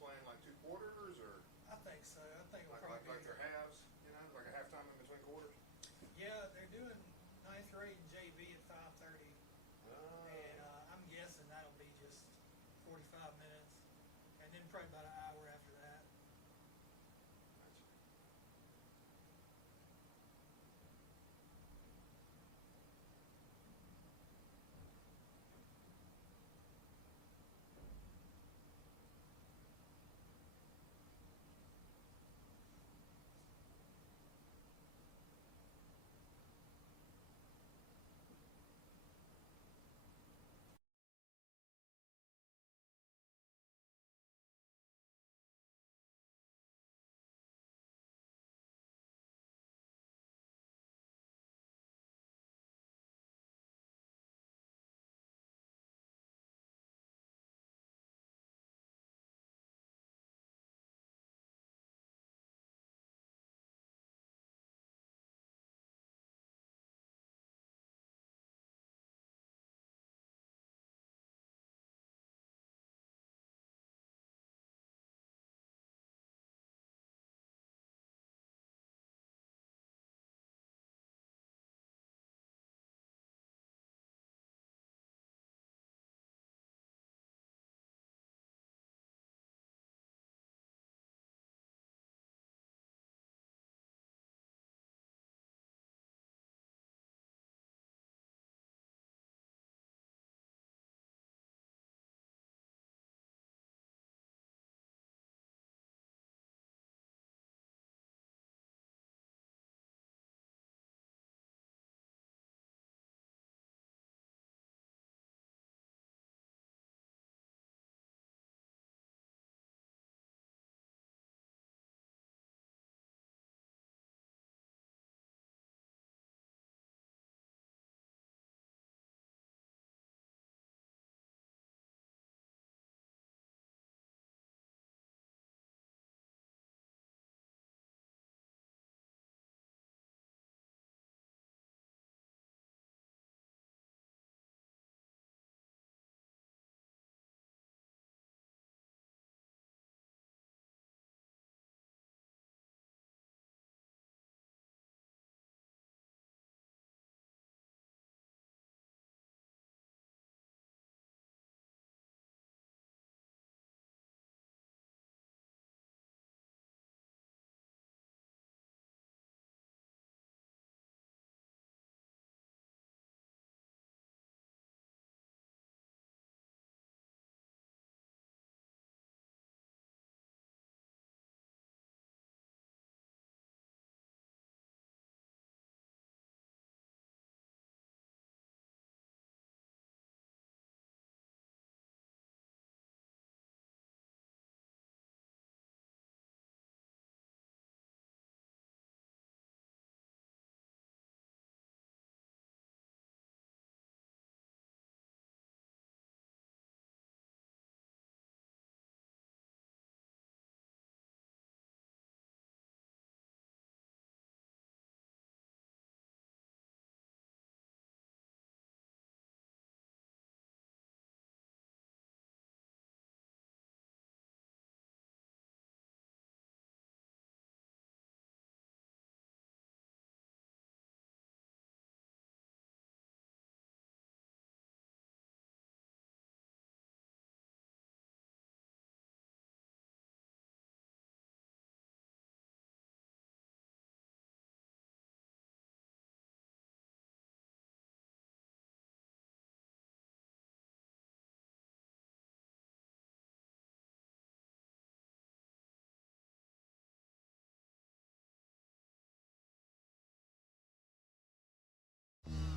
playing like two quarters, or I think so. I think it'll like probably their halves, you know, like a halftime in between quarters? Yeah, they're doing ninth grade JV at 5:30, and I'm guessing that'll be just 45 minutes, and then probably about an hour after that. Gotcha.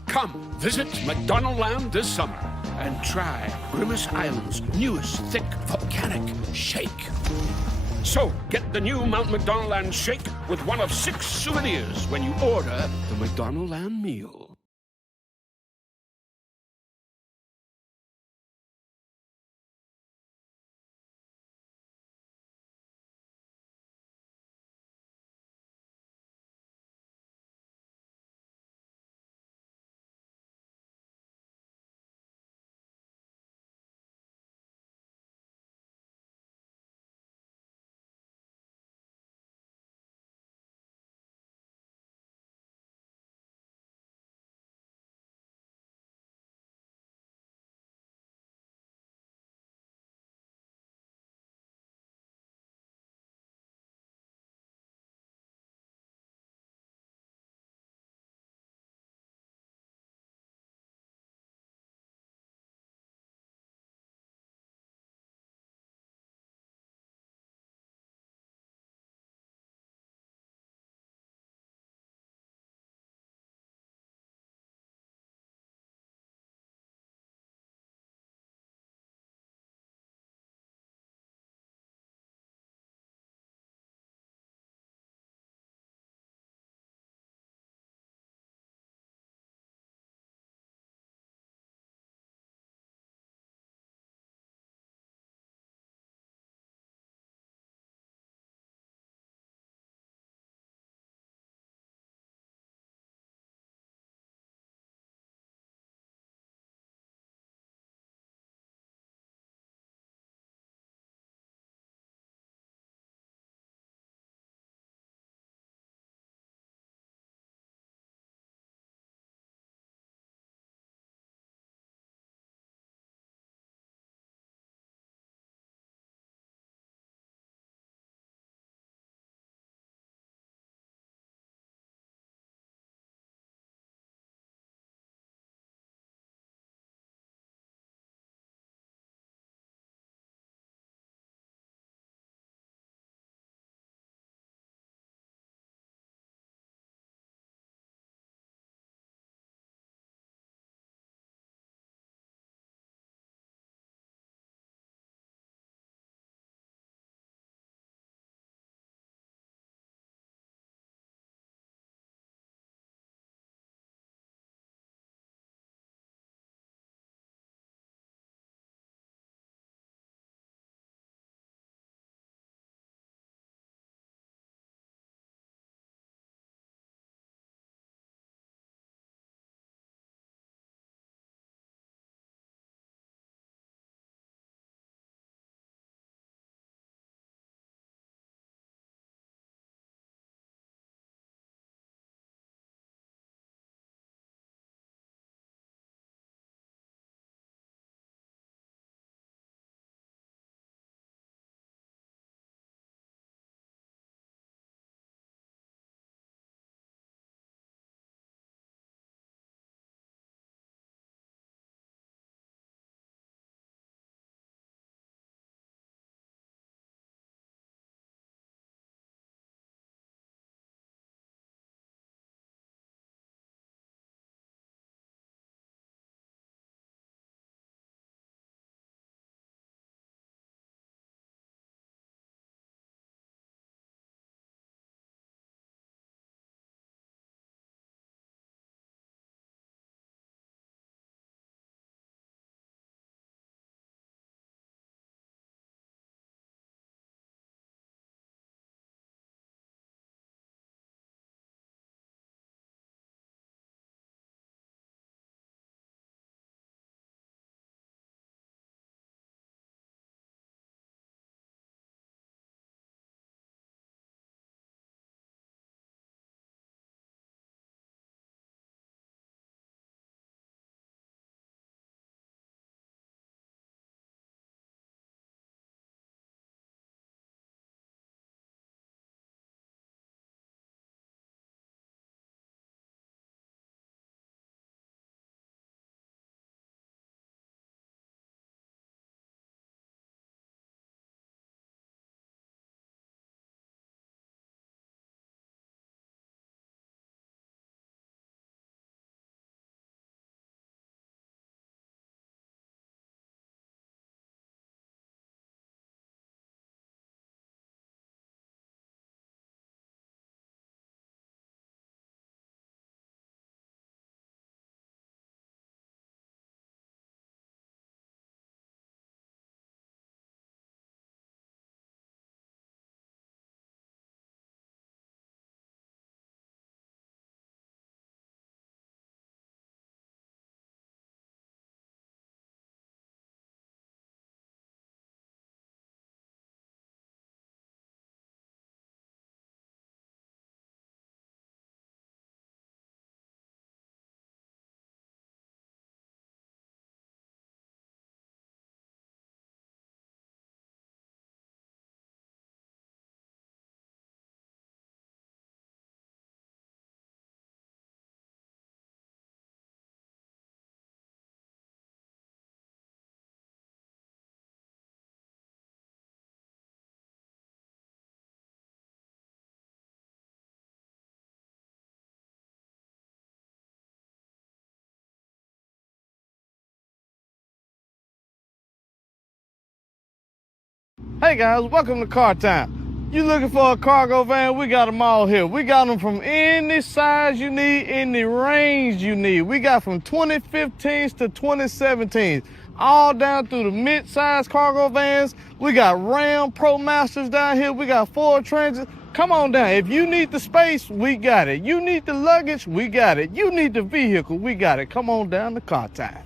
Come visit McDonald Land this summer and try Grimace Island's newest thick volcanic shake. So get the new Mount McDonald Land shake with one of 6 souvenirs when you order the McDonald Land meal. Hey guys, welcome to Car Time. You looking for a cargo van? We got them all here. We got them from any size you need, any range you need. We got from 2015s to 2017s, all down through the mid-size cargo vans. We got Ram Pro Masters down here. We got Ford Transits. Come on down. If you need the space, we got it. You need the luggage, we got it. You need the vehicle, we got it. Come on down to Car Time.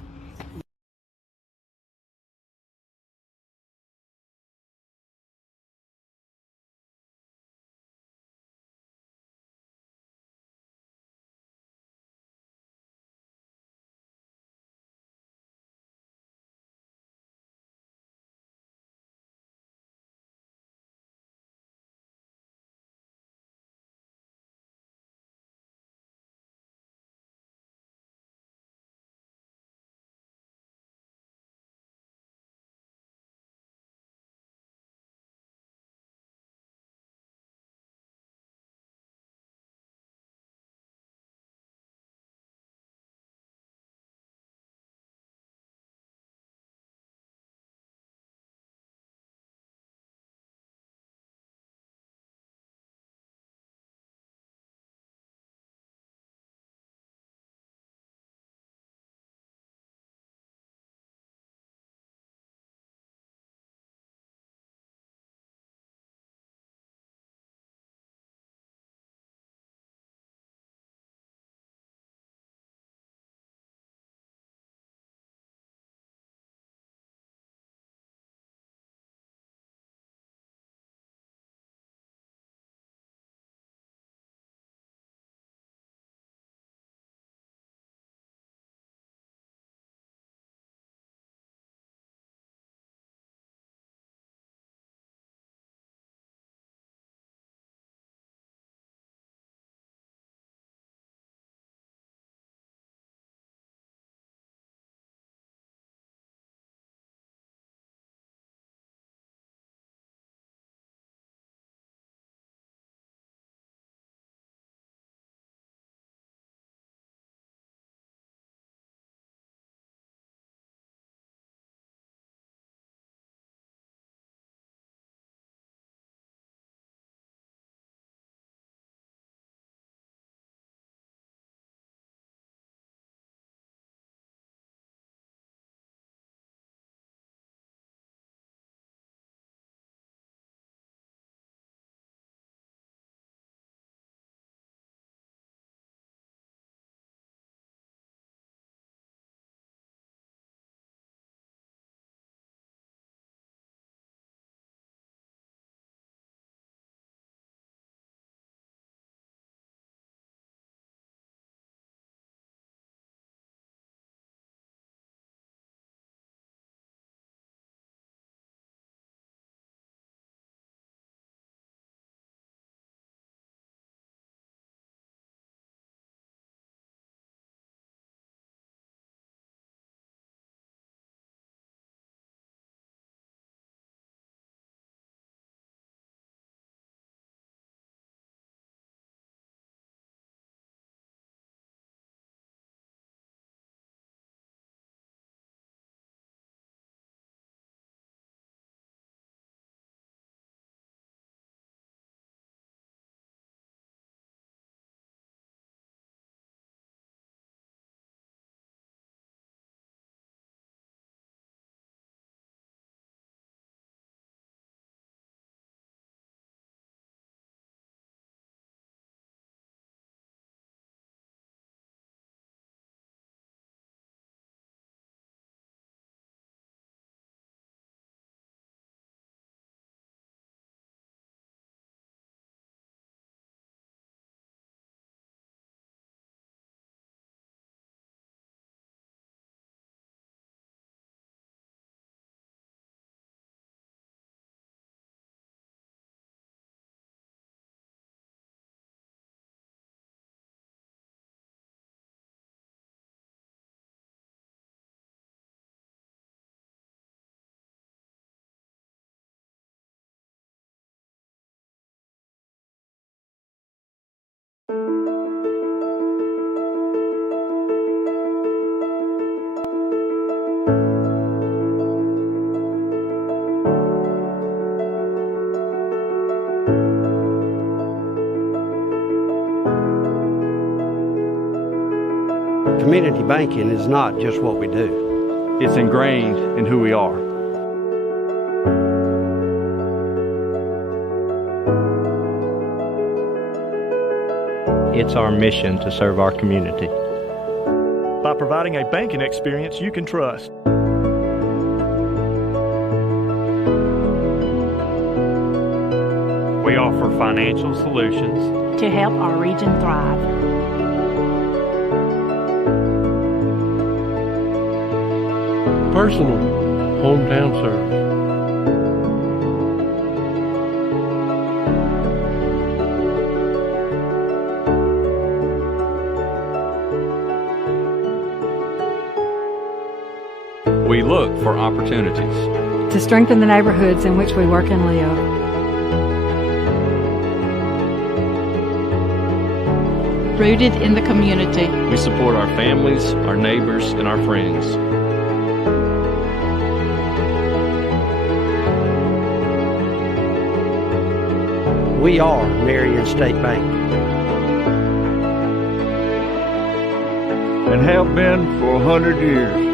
Community banking is not just what we do. It's ingrained in who we are. It's our mission to serve our community. By providing a banking experience you can trust. We offer financial solutions to help our region thrive. Personal hometown service. We look for opportunities To strengthen the neighborhoods in which we work and live. Rooted in the community. We support our families, our neighbors, and our friends. We are Marion State Bank. And have been for 100 years.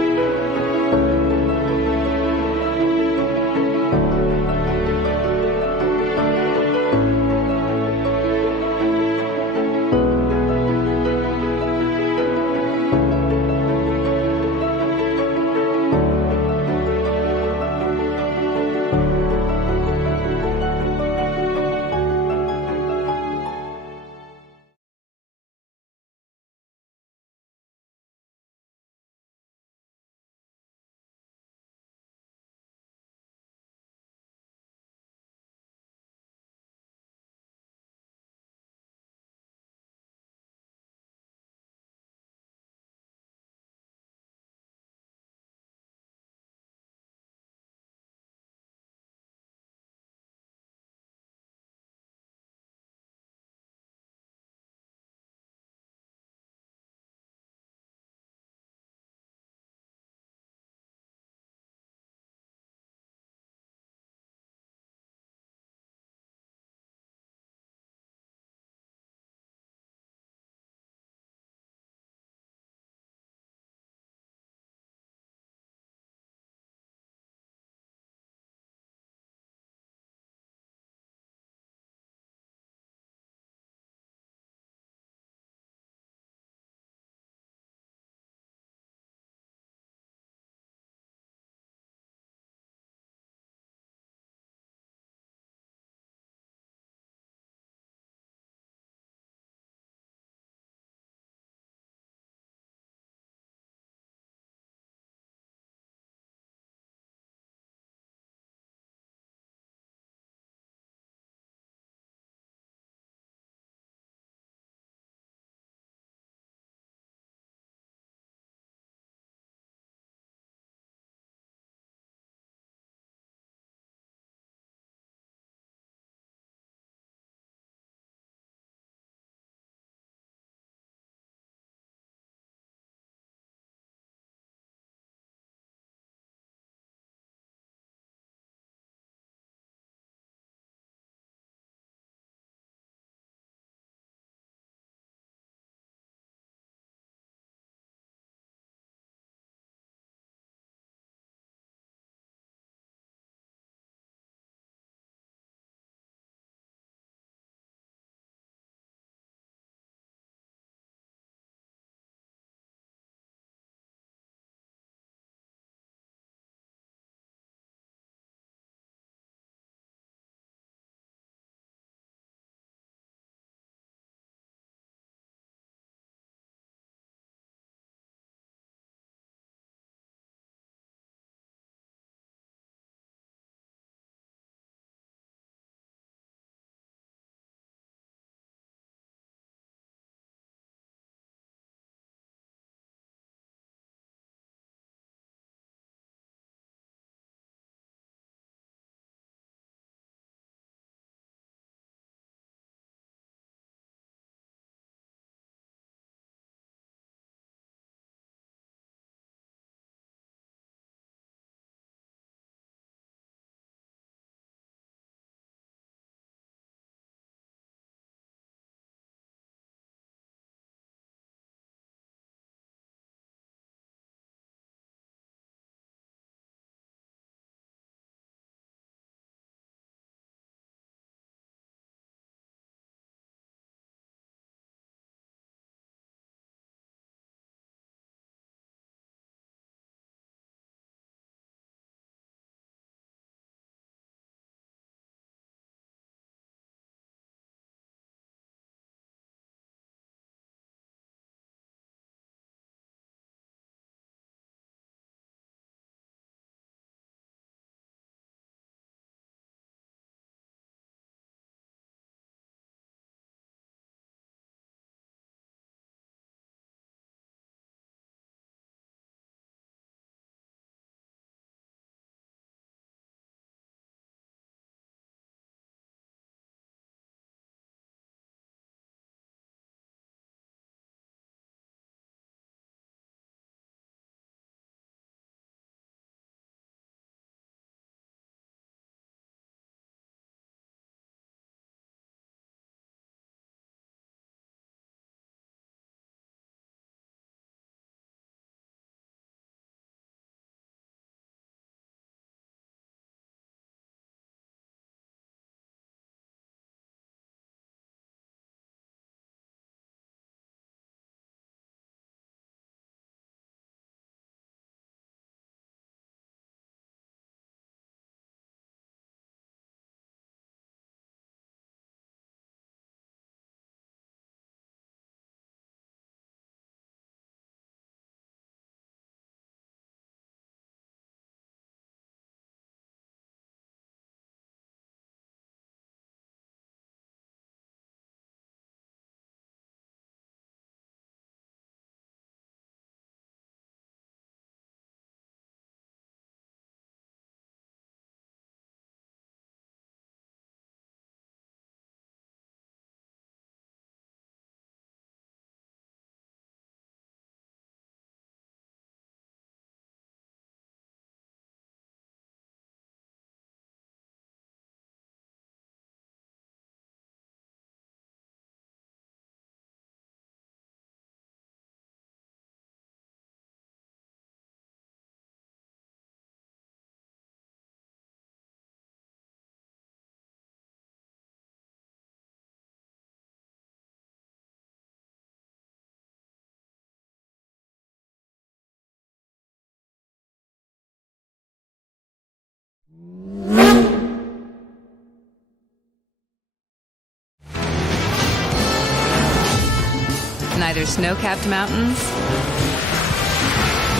neither snow-capped mountains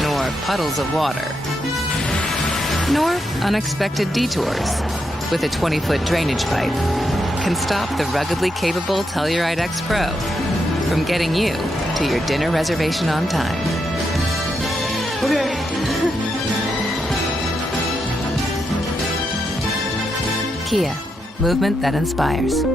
nor puddles of water, nor unexpected detours with a 20-foot drainage pipe can stop the ruggedly capable Telluride X Pro from getting you to your dinner reservation on time. Okay. Kia, movement that inspires.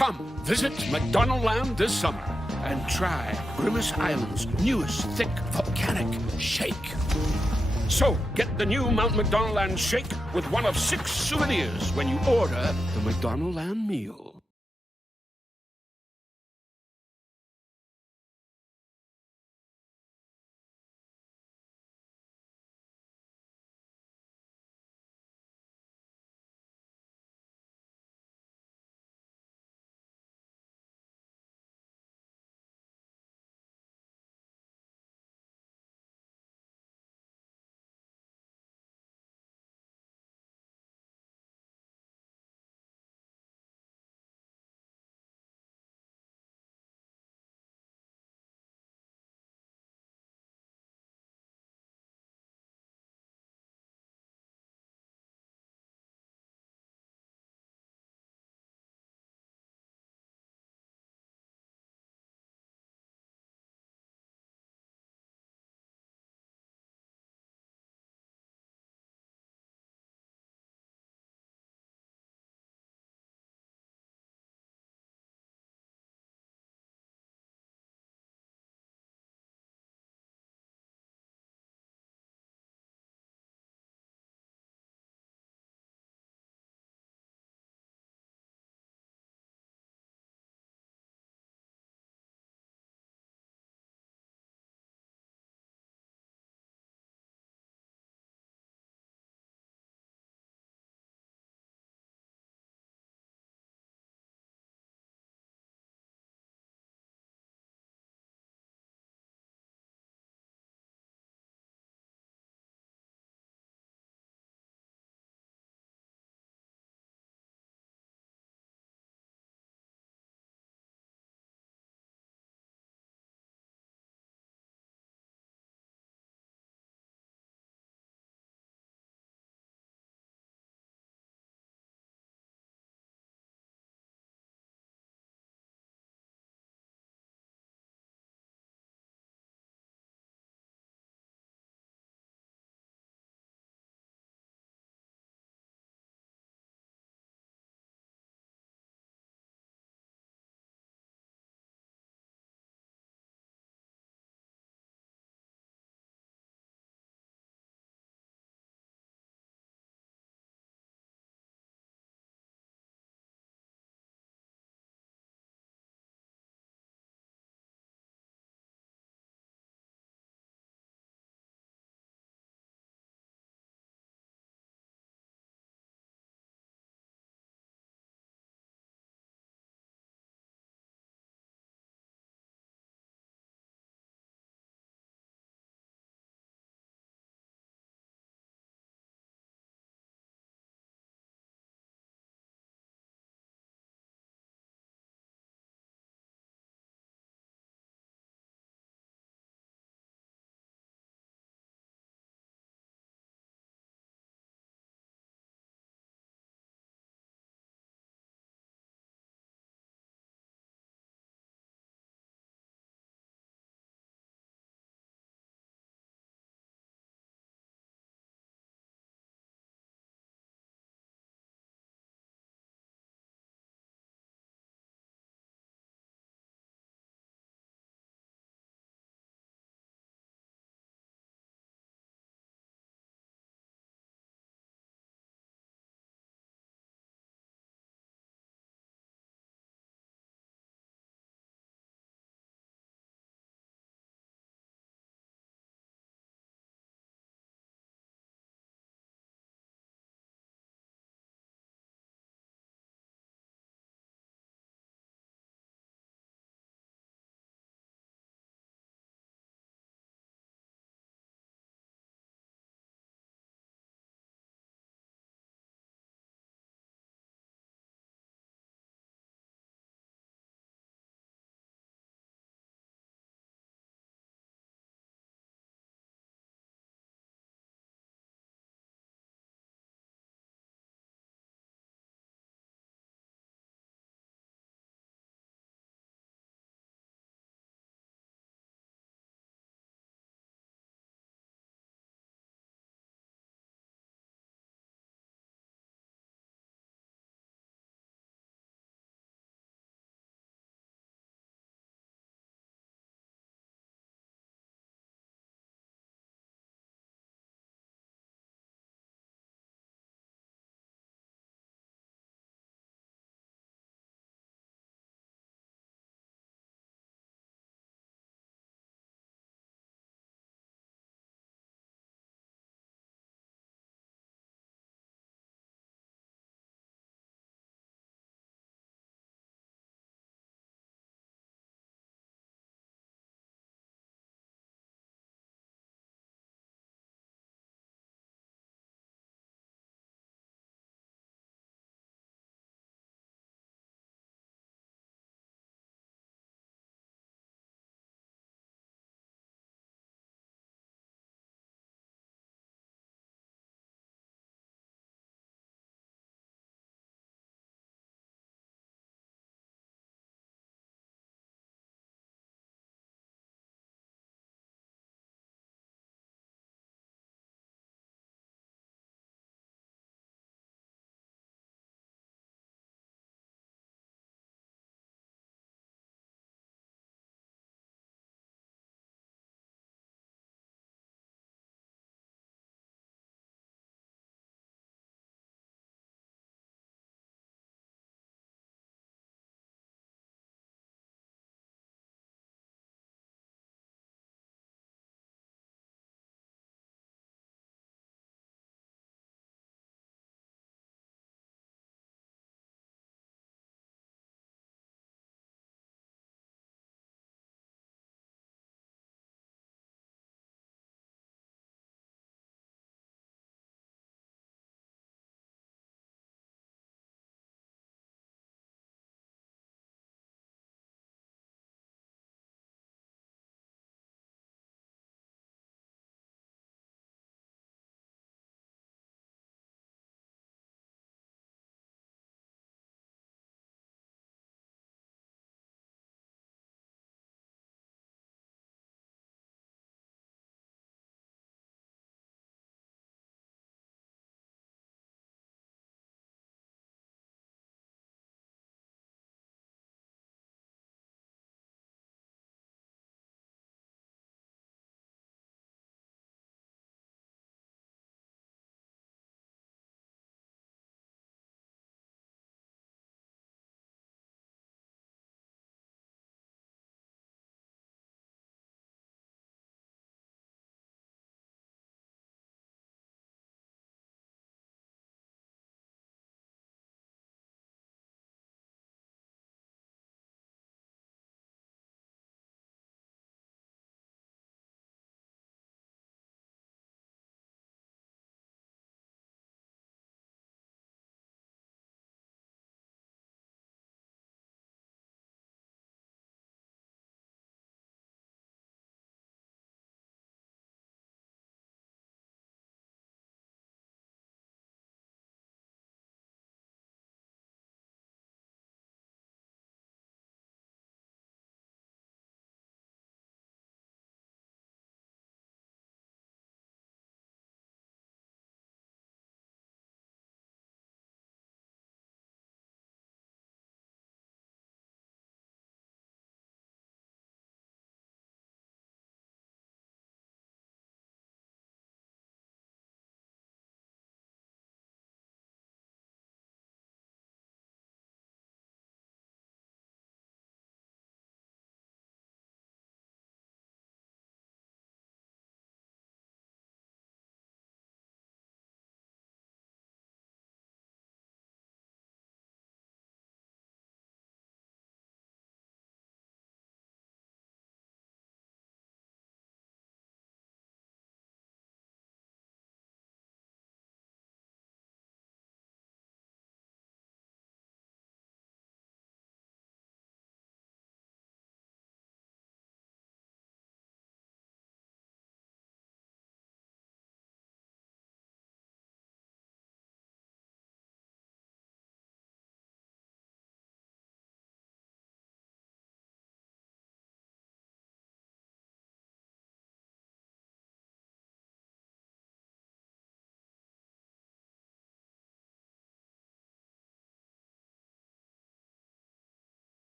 Come visit McDonald Land this summer and try Grimace Island's newest thick volcanic shake. So get the new Mount McDonald Land shake with one of 6 souvenirs when you order the McDonald Land meal.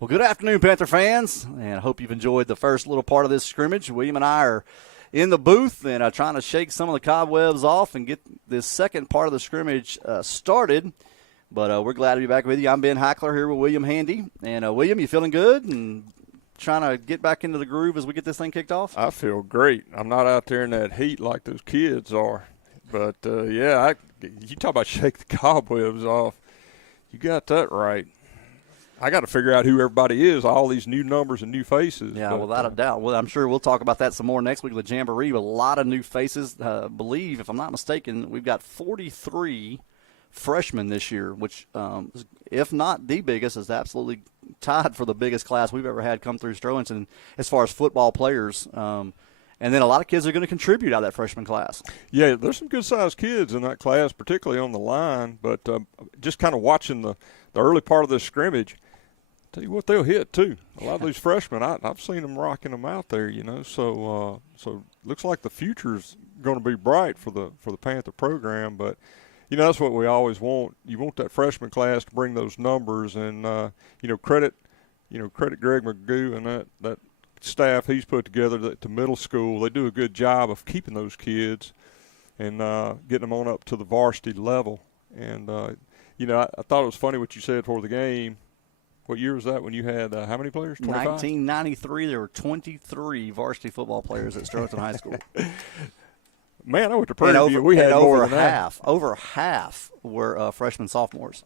Well, good afternoon, Panther fans, and I hope you've enjoyed the first little part of this scrimmage. William and I are in the booth and trying to shake some of the cobwebs off and get this second part of the scrimmage started. But we're glad to be back with you. I'm Ben Hackler here with William Handy. And, William, you feeling good and trying to get back into the groove as we get this thing kicked off? I feel great. I'm not out there in that heat like those kids are. But, you talk about shake the cobwebs off. You got that right. I got to figure out who everybody is, all these new numbers and new faces. Yeah, without a doubt. Well, I'm sure we'll talk about that some more next week with the Jamboree. A lot of new faces. Believe, if I'm not mistaken, we've got 43 freshmen this year, which, if not the biggest, is absolutely tied for the biggest class we've ever had come through Sterlington as far as football players. And then a lot of kids are going to contribute out of that freshman class. Yeah, there's some good-sized kids in that class, particularly on the line. But just kind of watching the early part of this scrimmage, tell you what, they'll hit too. A lot of these freshmen, I've seen them rocking them out there, So looks like the future's going to be bright for the Panther program. But that's what we always want. You want that freshman class to bring those numbers, and credit Greg McGoo and that staff he's put together to middle school. They do a good job of keeping those kids and getting them on up to the varsity level. And I thought it was funny what you said before the game. What year was that when you had how many players? 25? 1993, there were 23 varsity football players at Sterlington High School. Man, I went to Prairie View. We had more than half. Over half were freshmen, sophomores.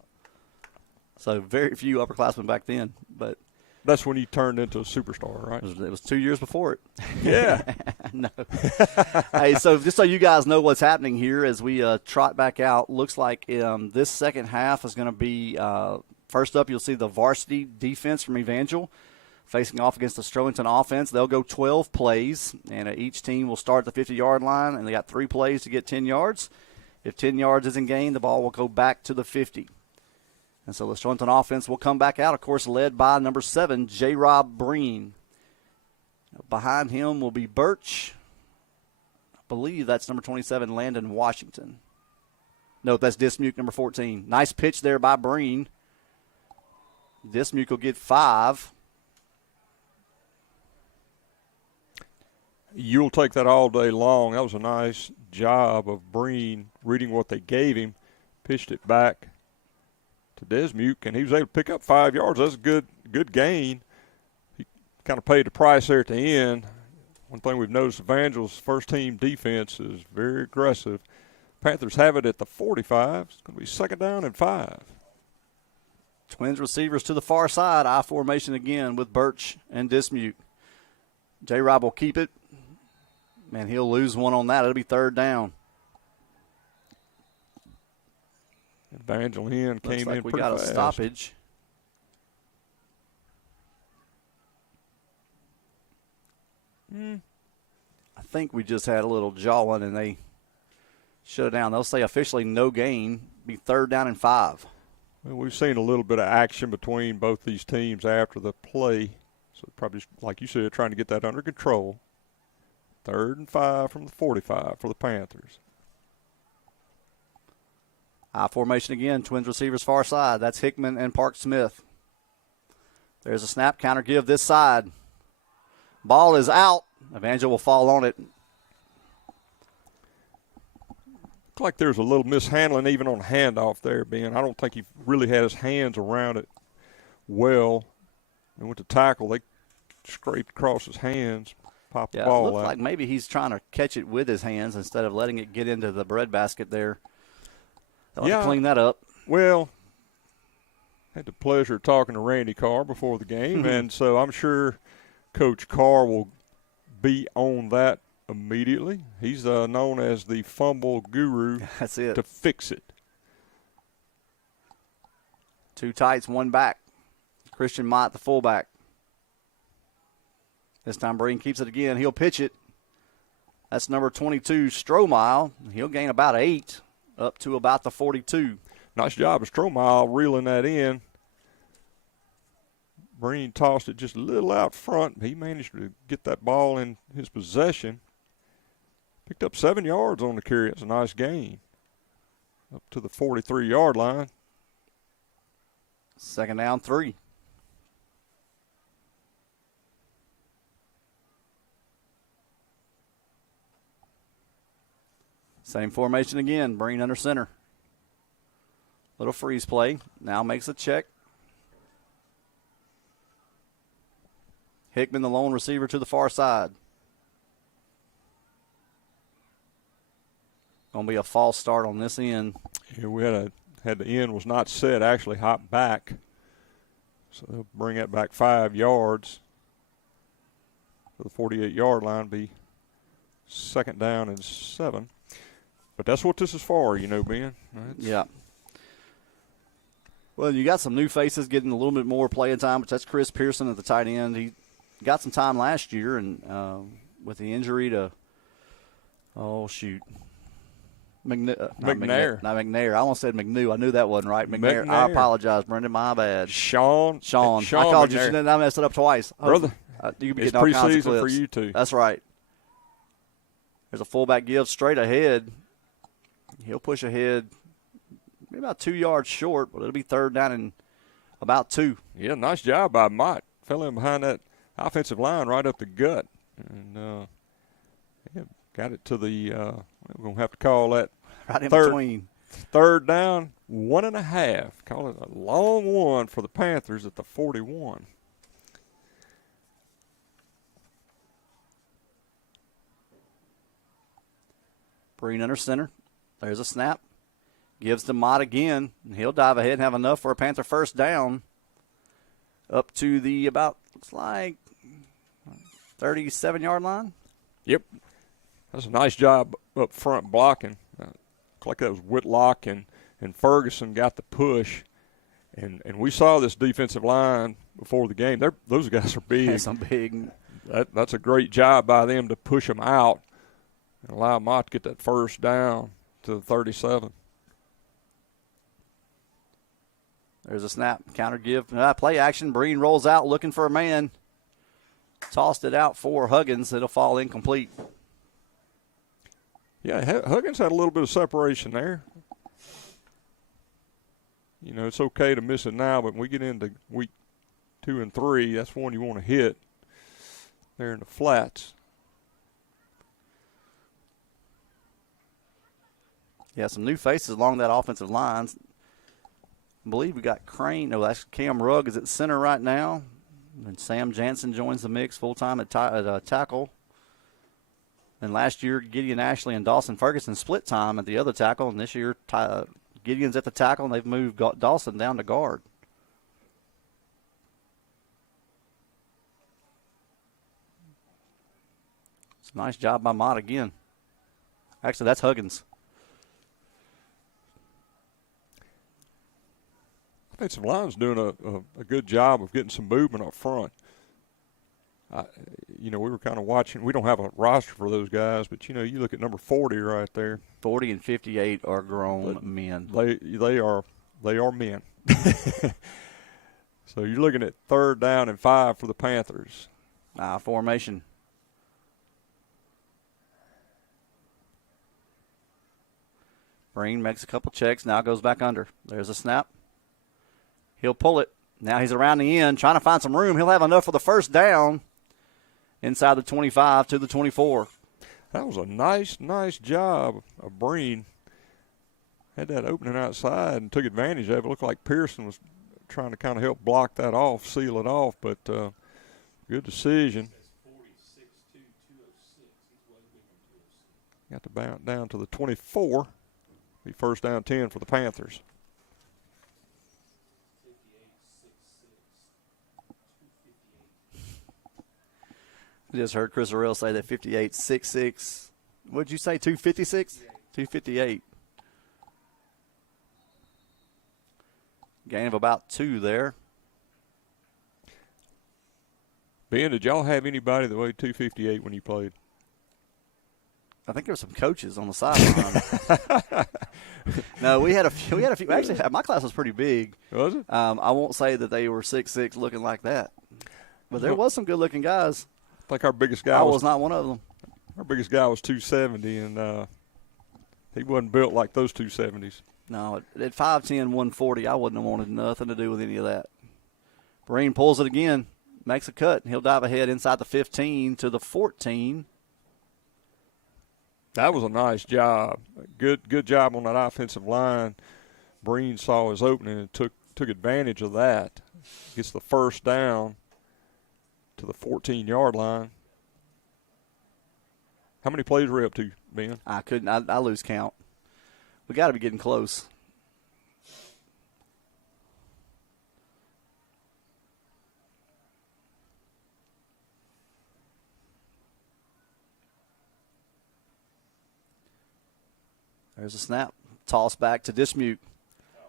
So very few upperclassmen back then. But that's when you turned into a superstar, right? It was 2 years before it. Yeah. No. Hey, so just so you guys know what's happening here as we trot back out, looks like this second half is going to be first up, you'll see the varsity defense from Evangel facing off against the Sterlington offense. They'll go 12 plays, and each team will start at the 50-yard line, and they got 3 plays to get 10 yards. If 10 yards isn't gained, the ball will go back to the 50. And so the Sterlington offense will come back out, of course, led by number 7, J-Rob Breen. Behind him will be Birch. I believe that's number 27, Landon Washington. No, that's Dismuke, number 14. Nice pitch there by Breen. Dismuke will get 5. You'll take that all day long. That was a nice job of Breen reading what they gave him, pitched it back to Dismuke, and he was able to pick up 5 yards. That's a good gain. He kind of paid the price there at the end. One thing we've noticed, Evangel's first-team defense is very aggressive. Panthers have it at the 45. It's going to be second down and 5. Twins receivers to the far side. I formation again with Birch and Dismuke. J-Rob will keep it. Man, he'll lose one on that. It'll be third down. Evangel came like in pretty we got fast. A stoppage. I think we just had a little jawing, and they shut it down. They'll say officially no gain. Be third down and 5. Well, we've seen a little bit of action between both these teams after the play. So probably, like you said, trying to get that under control. Third and 5 from the 45 for the Panthers. I formation again. Twins receivers far side. That's Hickman and Park Smith. There's a snap, counter give this side. Ball is out. Evangel will fall on it. Looked like there's a little mishandling even on handoff there, Ben. I don't think he really had his hands around it well. And with the tackle, they scraped across his hands, popped the ball out. It looked like maybe he's trying to catch it with his hands instead of letting it get into the breadbasket there. They'll have to clean that up. Well, had the pleasure of talking to Randy Carr before the game, and so I'm sure Coach Carr will be on that immediately. He's known as the fumble guru. That's it. To fix it. 2 tights, 1 back. Christian Mott, the fullback. This time Breen keeps it again. He'll pitch it. That's number 22, Stromile. He'll gain about 8 up to about the 42. Nice job of Stromile reeling that in. Breen tossed it just a little out front. He managed to get that ball in his possession. Picked up 7 yards on the carry. It's a nice gain. Up to the 43-yard line. Second down, 3. Same formation again. Breen under center. Little freeze play. Now makes a check. Hickman, the lone receiver, to the far side. Going to be a false start on this end. Yeah, we had the end was not set, actually hopped back. So they'll bring it back 5 yards. So the 48-yard line be 2nd down and 7. But that's what this is for, Ben. Yeah. Well, you got some new faces getting a little bit more playing time, but that's Chris Pearson at the tight end. He got some time last year, and with the injury to, McNair. Not McNair. I almost said McNew. I knew that wasn't right. McNair. I apologize, Brendan. My bad. Sean. I called McNair. you. I messed it up twice. Brother, you can be it's getting all kinds of preseason clips. for you too. That's right. There's a fullback give straight ahead. He'll push ahead maybe about 2 yards short, but it'll be 3rd down and about 2. Yeah, nice job by Mott. Fell in behind that offensive line right up the gut. And got it to the we're going to have to call that right in between. 3rd down, 1.5. Call it a long one for the Panthers at the 41. Breen under center. There's a snap. Gives to Mott again. And he'll dive ahead and have enough for a Panther 1st down. Up to the looks like 37-yard line. Yep. That's a nice job up front blocking. Looked like that was Whitlock and Ferguson got the push. And we saw this defensive line before the game. Those guys are big. Some big. That's a great job by them to push them out and allow Mott to get that 1st down to the 37. There's a snap. Counter give. Play action. Breen rolls out looking for a man. Tossed it out for Huggins. It'll fall incomplete. Yeah, Huggins had a little bit of separation there. It's okay to miss it now, but when we get into week 2 and 3, that's one you want to hit there in the flats. Yeah, some new faces along that offensive line. I believe we got Crane. No, that's Cam Rugg is at center right now. And Sam Jansen joins the mix full-time at tackle. And last year, Gideon Ashley and Dawson Ferguson split time at the other tackle. And this year, Gideon's at the tackle, and they've moved Dawson down to guard. It's a nice job by Mott again. Actually, that's Huggins. Offensive line's doing a good job of getting some movement up front. We were kind of watching. We don't have a roster for those guys, but, you look at number 40 right there. 40 and 58 are grown men. They are men. So you're looking at 3rd down and 5 for the Panthers. Formation. Breen makes a couple checks. Now goes back under. There's a snap. He'll pull it. Now he's around the end, trying to find some room. He'll have enough for the 1st down inside the 25 to the 24. That was a nice job of Breen. Had that opening outside and took advantage of it. Looked like Pearson was trying to kind of help block that off, seal it off, but good decision. Got to bounce down to the 24. Be 1st down 10 for the Panthers. I just heard Chris Orrell say that 58.66. What did you say, 256? 258. Gain of about 2 there. Ben, did y'all have anybody that weighed 258 when you played? I think there were some coaches on the sideline. No, we had a few. Actually, my class was pretty big. Was it? I won't say that they were 6'6", looking like that, but there was some good-looking guys. I think our biggest guy I was not one of them. Our biggest guy was 270, and he wasn't built like those 270s. No, at 5'10", 140, I wouldn't have wanted nothing to do with any of that. Breen pulls it again, makes a cut, and he'll dive ahead inside the 15 to the 14. That was a nice job. Good job on that offensive line. Breen saw his opening and took advantage of that. Gets the first down to the 14-yard line. How many plays were we up to, Ben? I lose count. We got to be getting close. There's a snap. Toss back to Dismute.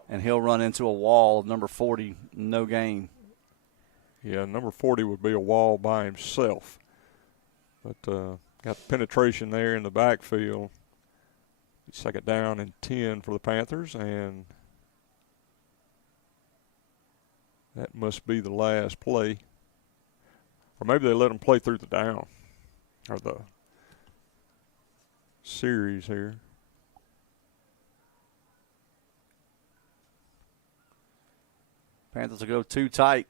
And he'll run into a wall of number 40, no gain. Yeah, number 40 would be a wall by himself. But got penetration there in the backfield. Second down and 10 for the Panthers, and that must be the last play. Or maybe they let them play through the down or the series here. Panthers will go too tight.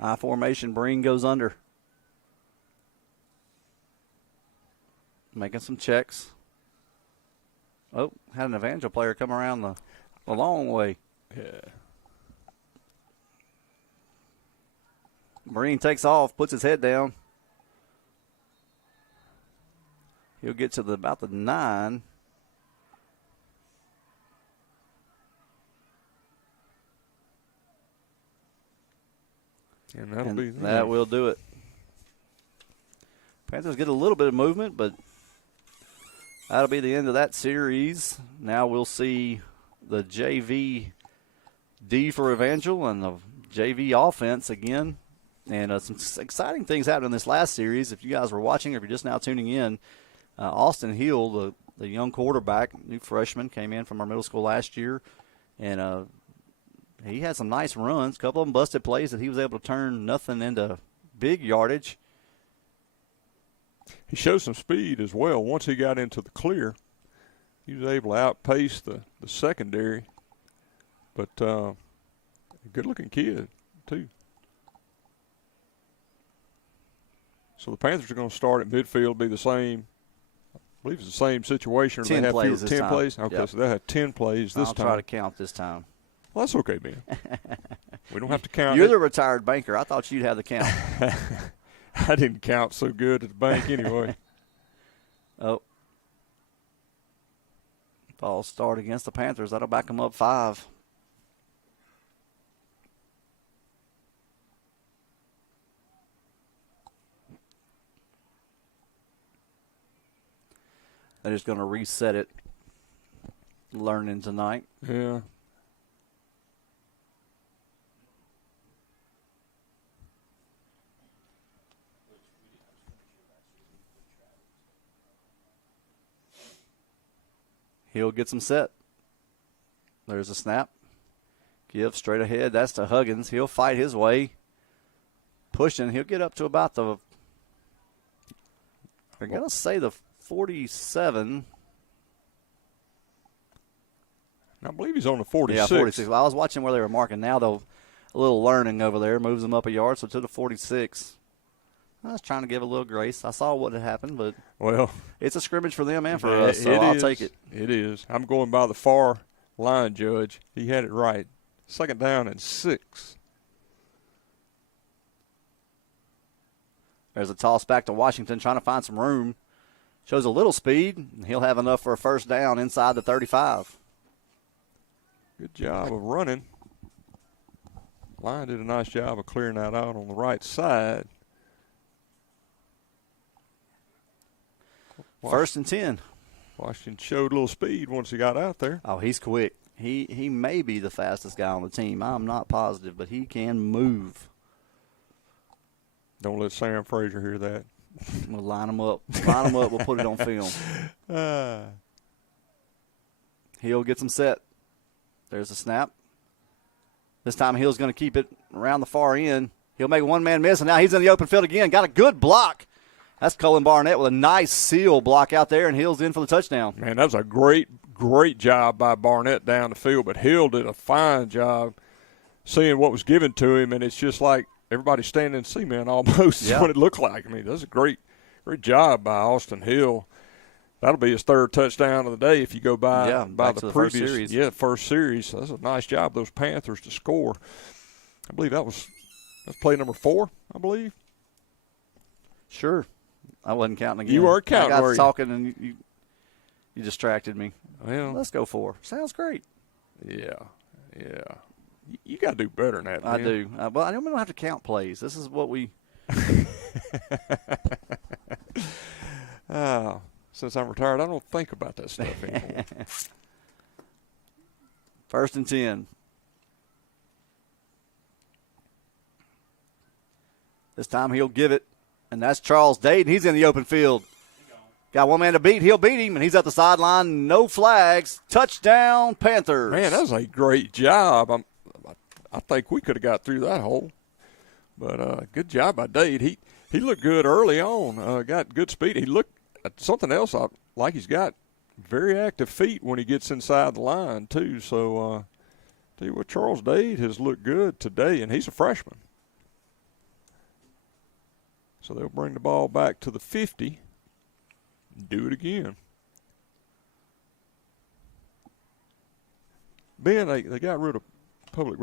I formation. Breen goes under. Making some checks. Oh, had an Evangel player come around the long way. Yeah. Breen takes off, puts his head down. He'll get to about the 9. And that will do it. Panthers get a little bit of movement, but that'll be the end of that series. Now we'll see the JV D for Evangel and the JV offense again. And some exciting things happened in this last series. If you guys were watching or if you're just now tuning in, Austin Hill, the young quarterback, new freshman, came in from our middle school last year. And he had some nice runs, a couple of them busted plays that he was able to turn nothing into big yardage. He showed some speed as well. Once he got into the clear, he was able to outpace the secondary. But a good-looking kid, too. So the Panthers are going to start at midfield, be the same. I believe it's the same situation. 10 plays this 10 time. plays? Okay, Yep. so they'll have 10 plays this time. I'll try to count this time. Well, that's okay, Ben. We don't have to count. You're the retired banker. I thought you'd have the count. I didn't count so good at the bank anyway. Oh. False start against the Panthers. That'll back them up 5. They're just going to reset it. Learning tonight. Yeah. He'll get some set. There's a snap. Give straight ahead. That's to Huggins. He'll fight his way. Pushing. He'll get up to about the, I'm going to say the 47. I believe he's on the 46. Yeah, 46. Well, I was watching where they were marking. Now, though, a little learning over there moves them up a yard, so to the 46. I was trying to give a little grace. I saw what had happened, but it's a scrimmage for them and for us, so I'll take it. It is. I'm going by the far line judge. He had it right. Second down and 6. There's a toss back to Washington, trying to find some room. Shows a little speed, and he'll have enough for a first down inside the 35. Good job of running. Line did a nice job of clearing that out on the right side. First and 10. Washington showed a little speed once he got out there. Oh, he's quick. He may be the fastest guy on the team. I'm not positive, but he can move. Don't let Sam Frazier hear that. We'll line him up. Line him up. We'll put it on film. Hill gets him set. There's a snap. This time Hill's going to keep it around the far end. He'll make one man miss, and now he's in the open field again. Got a good block. That's Cullen Barnett with a nice seal block out there, and Hill's in for the touchdown. Man, that was a great job by Barnett down the field, but Hill did a fine job seeing what was given to him, and it's just like everybody standing in cement almost is what it looked like. I mean, that's a great job by Austin Hill. That'll be his third touchdown of the day if you go by the previous first series. Yeah, first series. That's a nice job, those Panthers, to score. I believe that's play number 4, I believe. Sure. I wasn't counting again. You weren't counting, I were got you? talking and you distracted me. Well, let's go 4. Sounds great. Yeah. You got to do better than that, man. I do. Well, I don't have to count plays. This is what we. Since I'm retired, I don't think about that stuff anymore. 1st and 10. This time he'll give it, and that's Charles Dayton. He's in the open field. Got one man to beat. He'll beat him, and he's at the sideline. No flags. Touchdown, Panthers. Man, that was a great job. I think we could have got through that hole. But good job by Dade. He looked good early on. Got good speed. He looked something else. Like he's got very active feet when he gets inside the line too. So tell you what, Charles Dade has looked good today, and he's a freshman. So they'll bring the ball back to the 50. Do it again. Ben, they got rid of public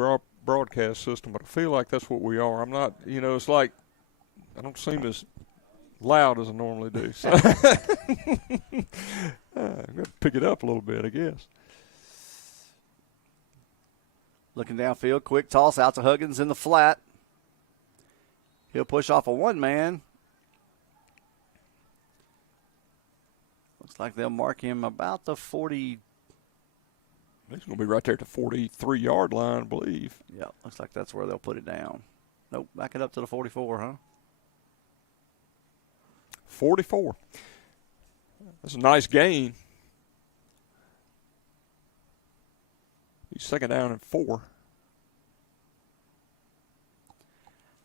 broadcast system, but I feel like that's what we are. I'm not, it's like I don't seem as loud as I normally do. So I'm going to pick it up a little bit, I guess. Looking downfield, quick toss out to Huggins in the flat. He'll push off a one-man. Looks like they'll mark him about the 40. He's going to be right there at the 43-yard line, I believe. Yeah, looks like that's where they'll put it down. Nope, back it up to the 44, huh? 44. That's a nice gain. He's 2nd down and 4.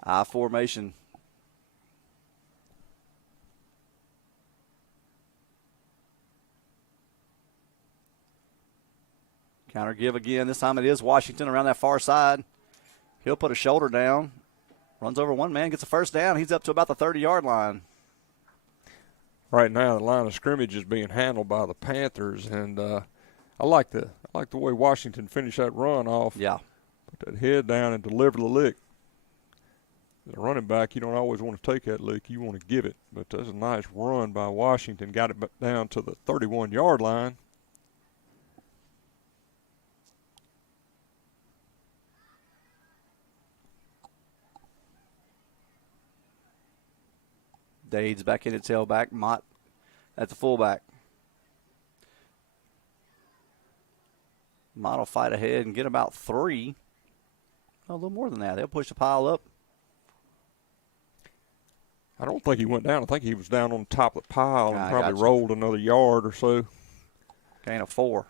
I formation. Counter give again. This time it is Washington around that far side. He'll put a shoulder down. Runs over one man, gets a 1st down. He's up to about the 30-yard line. Right now, the line of scrimmage is being handled by the Panthers, and I like the way Washington finished that run off. Yeah. Put that head down and deliver the lick. The running back, you don't always want to take that lick. You want to give it. But that's a nice run by Washington. Got it down to the 31-yard line. Dade's back in at tailback. Mott at the fullback. Mott will fight ahead and get about 3. A little more than that. They'll push the pile up. I don't think he went down. I think he was down on top of the pile and probably gotcha. rolled another yard or so. Gain of 4.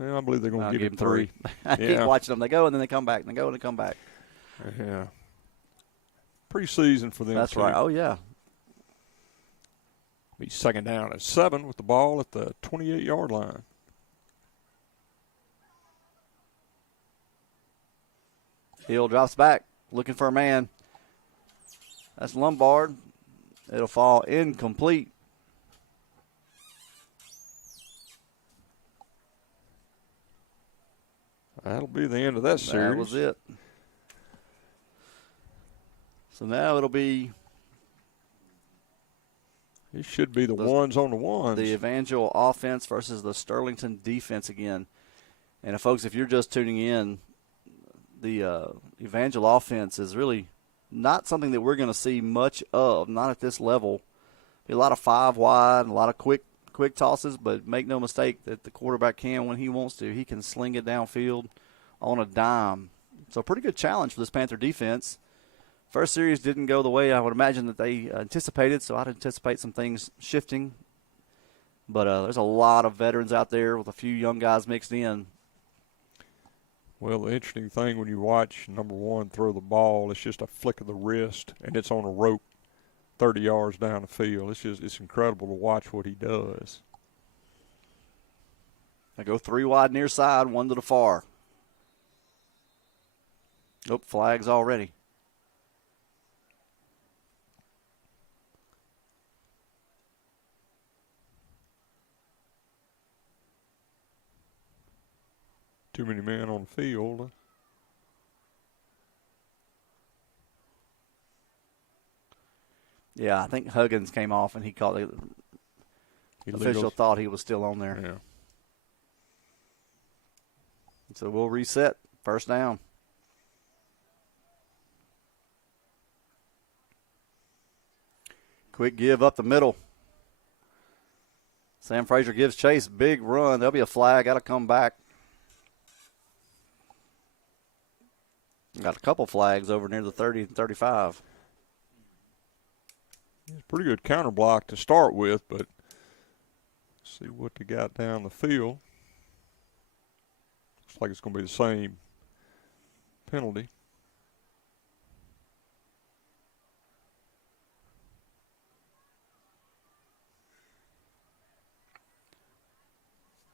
Yeah, I believe they're going to give him 3. I keep watching them. They go and then they come back. And they go and they come back. Yeah. Preseason for them. That's right. Oh, yeah. He's 2nd down and 7 with the ball at the 28-yard line. Hill drops back, looking for a man. That's Lombard. It'll fall incomplete. That'll be the end of that series. That was it. So now it'll be. It should be the ones on the ones. The Evangel offense versus the Sterlington defense again. And folks, if you're just tuning in, the Evangel offense is really not something that we're going to see much of, not at this level. Be a lot of 5 wide, and a lot of quick tosses, but make no mistake that the quarterback can, when he wants to, he can sling it downfield on a dime. So a pretty good challenge for this Panther defense. First series didn't go the way I would imagine that they anticipated, so I'd anticipate some things shifting. But there's a lot of veterans out there with a few young guys mixed in. Well, the interesting thing when you watch number 1 throw the ball, it's just a flick of the wrist, and it's on a rope 30 yards down the field. It's incredible to watch what he does. I go 3 wide near side, 1 to the far. Nope, flags already. Too many men on the field. Yeah, I think Huggins came off and he called it. The official thought he was still on there. Yeah. So we'll reset. First down. Quick give up the middle. Sam Frazier gives chase. Big run. There'll be a flag. Got to come back. Got a couple flags over near the 30 and 35. It's a pretty good counter block to start with, but see what they got down the field. Looks like it's going to be the same penalty.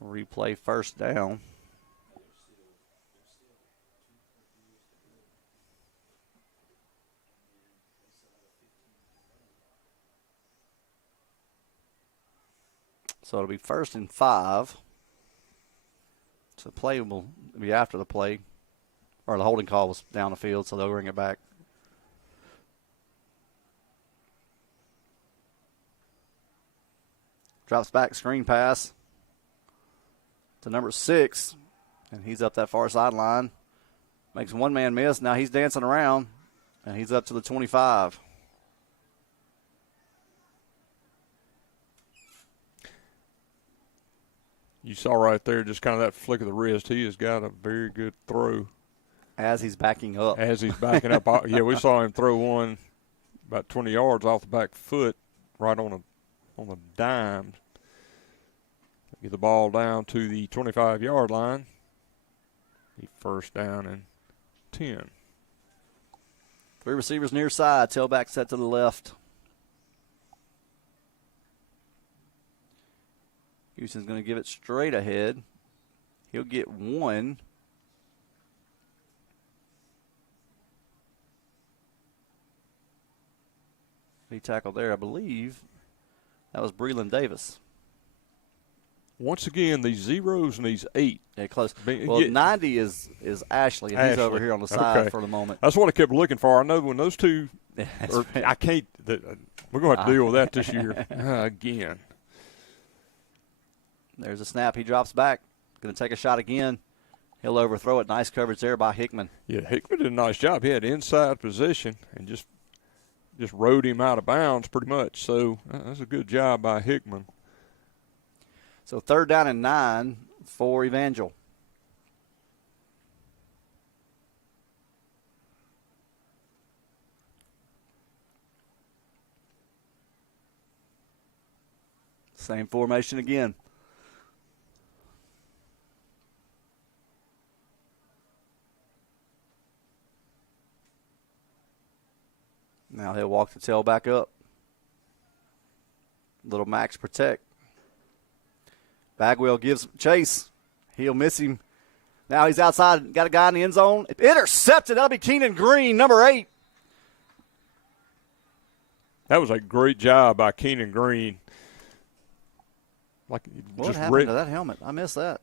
Replay first down. So it'll be 1st and 5. So the play will be after the play. Or the holding call was down the field, so they'll bring it back. Drops back, screen pass to number 6. And he's up that far sideline. Makes one man miss. Now he's dancing around. And he's up to the 25. You saw right there just kind of that flick of the wrist. He has got a very good throw. As he's backing up. As he's backing up. Yeah, we saw him throw one about 20 yards off the back foot right on a dime. Get the ball down to the 25-yard line. Be 1st down and 10. 3 receivers near side. Tailback set to the left. Houston's going to give it straight ahead. He'll get one. He tackled there, I believe. That was Breland Davis. Once again, these zeros and these 8. Yeah, close. Well, 90 is Ashley, and he's over here on the side for the moment. That's what I kept looking for. I know when those two, I can't, we're going to have to deal with that this year again. There's a snap. He drops back. Going to take a shot again. He'll overthrow it. Nice coverage there by Hickman. Yeah, Hickman did a nice job. He had inside position and just rode him out of bounds pretty much. So that's a good job by Hickman. So 3rd down and 9 for Evangel. Same formation again. Now he'll walk the tailback up. Little max protect. Bagwell gives chase. He'll miss him. Now he's outside. Got a guy in the end zone. Intercepted. That'll be Keenan Green, number 8. That was a great job by Keenan Green. What happened to that helmet? I missed that.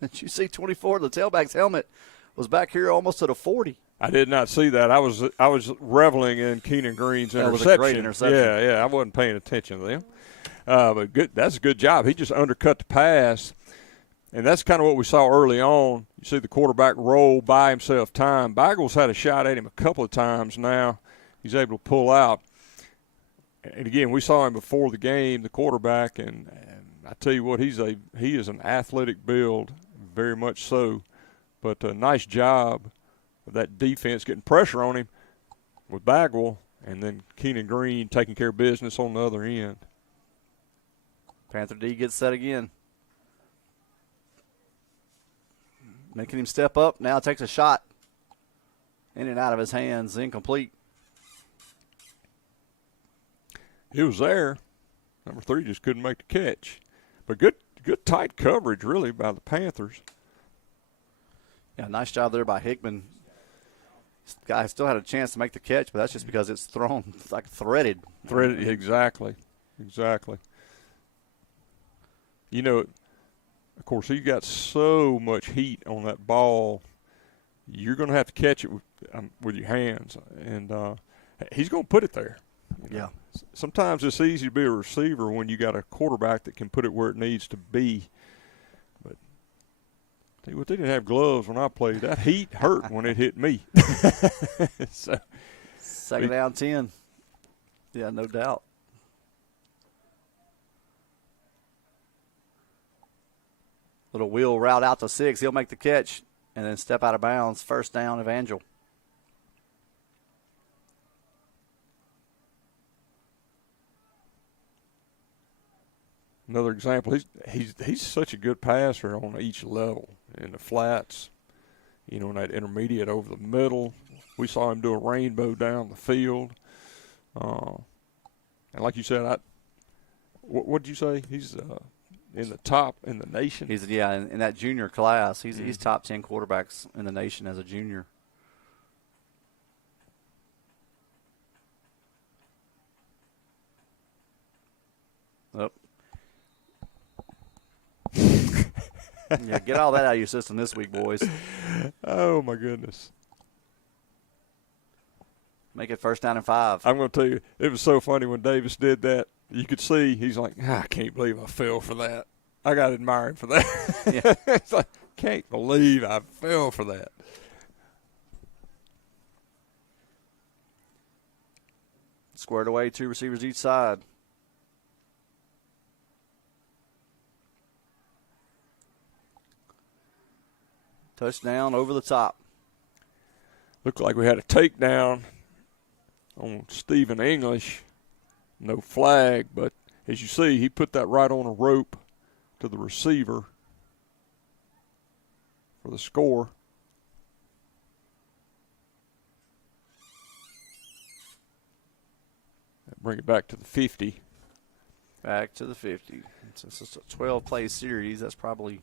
Did you see 24? The tailback's helmet was back here almost to the 40. I did not see that. I was reveling in Keenan Green's interception. That was a great interception. Yeah, I wasn't paying attention to them. But good, that's a good job. He just undercut the pass, and that's kind of what we saw early on. You see the quarterback roll, buy himself time. Bagwell's had a shot at him a couple of times now. He's able to pull out. And, again, we saw him before the game, the quarterback, and I tell you what, he is an athletic build, very much so. But a nice job of that defense getting pressure on him with Bagwell, and then Keenan Green taking care of business on the other end. Panther D gets set again. Making him step up. Now takes a shot. In and out of his hands. Incomplete. It was there. Number 3 just couldn't make the catch. But good tight coverage, really, by the Panthers. Yeah, nice job there by Hickman. This guy still had a chance to make the catch, but that's just because it's thrown. It's like threaded. Threaded, exactly. You know, of course, he got so much heat on that ball. You're going to have to catch it with your hands, and he's going to put it there. You know? Yeah. Sometimes it's easy to be a receiver when you got a quarterback that can put it where it needs to be. But tell you what, they didn't have gloves when I played. That heat hurt when it hit me. So, second down 10. Yeah, no doubt. Little wheel route out to 6. He'll make the catch and then step out of bounds. First down, Evangel. Another example, he's such a good passer on each level. In the flats, in that intermediate over the middle. We saw him do a rainbow down the field. And like you said, what did you say? He's in the top in the nation. He's in that junior class. He's top 10 quarterbacks in the nation as a junior. Oh. Yeah, get all that out of your system this week, boys. Oh my goodness. Make it first down and 5. I'm going to tell you, it was so funny when Davis did that. You could see he's like, I can't believe I fell for that. I got to admire him for that. Yeah. It's like, can't believe I fell for that. Squared away, 2 receivers each side. Touchdown over the top. Looked like we had a takedown on Stephen English. No flag, but as you see, he put that right on a rope to the receiver for the score. Bring it back to the 50. Back to the 50. Since it's a 12-play series, that's probably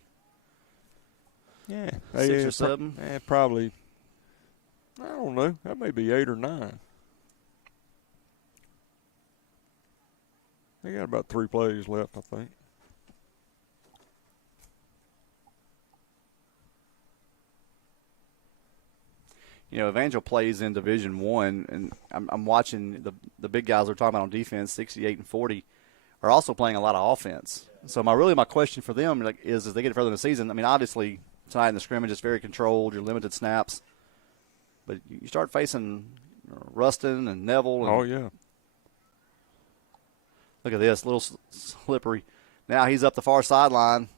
6 or 7. Probably. I don't know. That may be 8 or 9. They got about 3 plays left, I think. Evangel plays in Division I, and I'm watching the big guys we're talking about on defense, 68 and 40, are also playing a lot of offense. So my question for them is as they get further in the season, I mean, obviously tonight in the scrimmage it's very controlled, you're limited snaps, but you start facing Rustin and Neville. And oh, yeah. Look at this, little slippery. Now he's up the far sideline.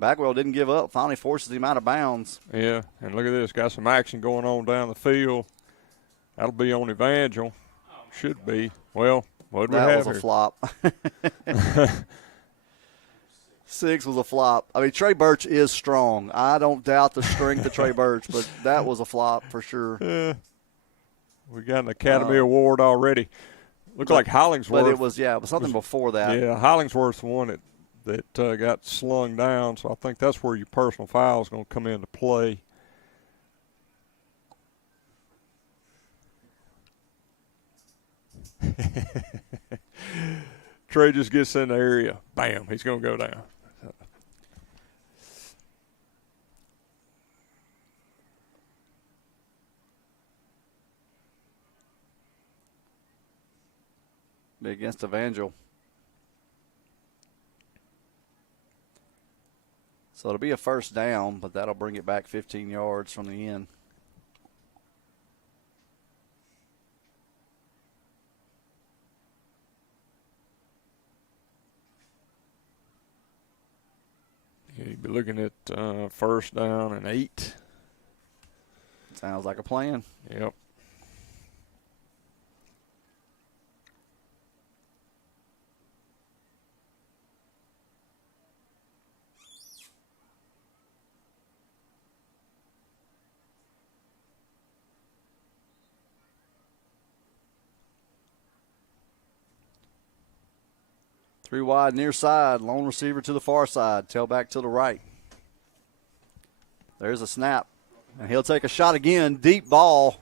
Bagwell didn't give up, finally forces him out of bounds. Yeah, and look at this. Got some action going on down the field. That'll be on Evangel. Should be. Well, what did we have That was a here? flop. 6 was a flop. I mean, Trey Birch is strong. I don't doubt the strength of Trey Birch, but that was a flop for sure. Yeah. We got an Academy Award already. Looked like Hollingsworth. But it was something before that. Yeah, Hollingsworth's the one that got slung down, so I think that's where your personal foul is going to come into play. Trey just gets in the area. Bam, he's going to go down. Against Evangel. So it'll be a first down, but that'll bring it back 15 yards from the end. You'd be looking at first down and 8. Sounds like a plan. Yep. Three wide near side, lone receiver to the far side, tailback to the right. There's a snap, and he'll take a shot again, deep ball,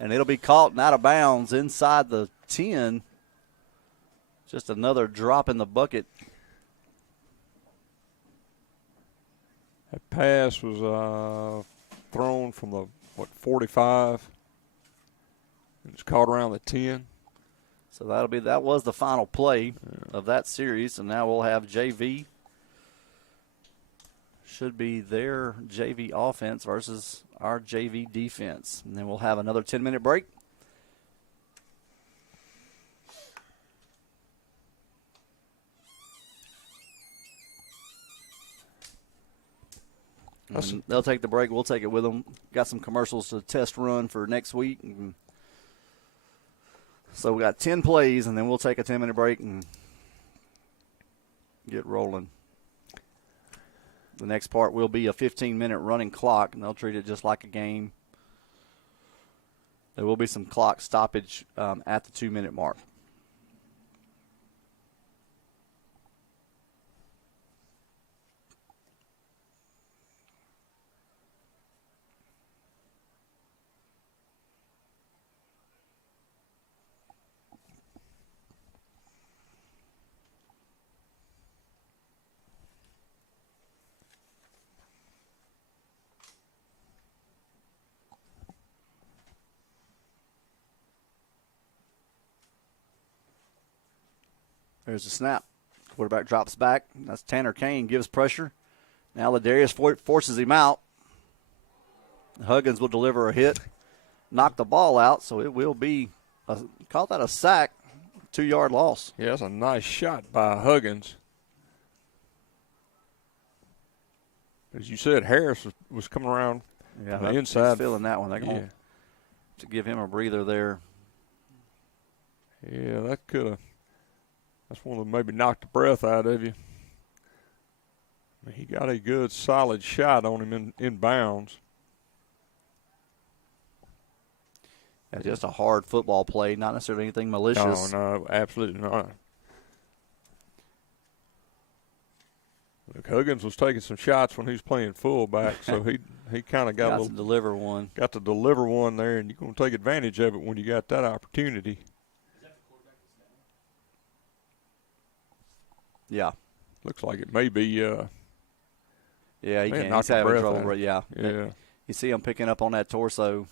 and it'll be caught and out of bounds inside the 10. Just another drop in the bucket. pass was thrown from the 45. It was caught around the 10. So that was the final play of that series, and now we'll have JV. Should be their JV offense versus our JV defense. And then we'll have another 10-minute break. And they'll take the break. We'll take it with them. Got some commercials to test run for next week. So we got 10 plays, and then we'll take a 10-minute break and get rolling. The next part will be a 15-minute running clock, and they'll treat it just like a game. There will be some clock stoppage at the 2-minute mark. There's a snap. Quarterback drops back. That's Tanner Kane, gives pressure. Now Ladarius forces him out. Huggins will deliver a hit, knock the ball out, so it will be, call that a sack, 2-yard loss. Yeah, that's a nice shot by Huggins. As you said, Harris was coming around on the inside. He's feeling that one. They're going to give him a breather there. Yeah, that could have. That's one that maybe knocked the breath out of you. He got a good, solid shot on him in bounds. Yeah, just a hard football play, not necessarily anything malicious. No, absolutely not. Look, Huggins was taking some shots when he was playing fullback, so he kind of got to deliver one. Got to deliver one there, and you're going to take advantage of it when you got that opportunity. Yeah. Looks like it may be. Yeah, he's having trouble. Yeah. You see him picking up on that torso.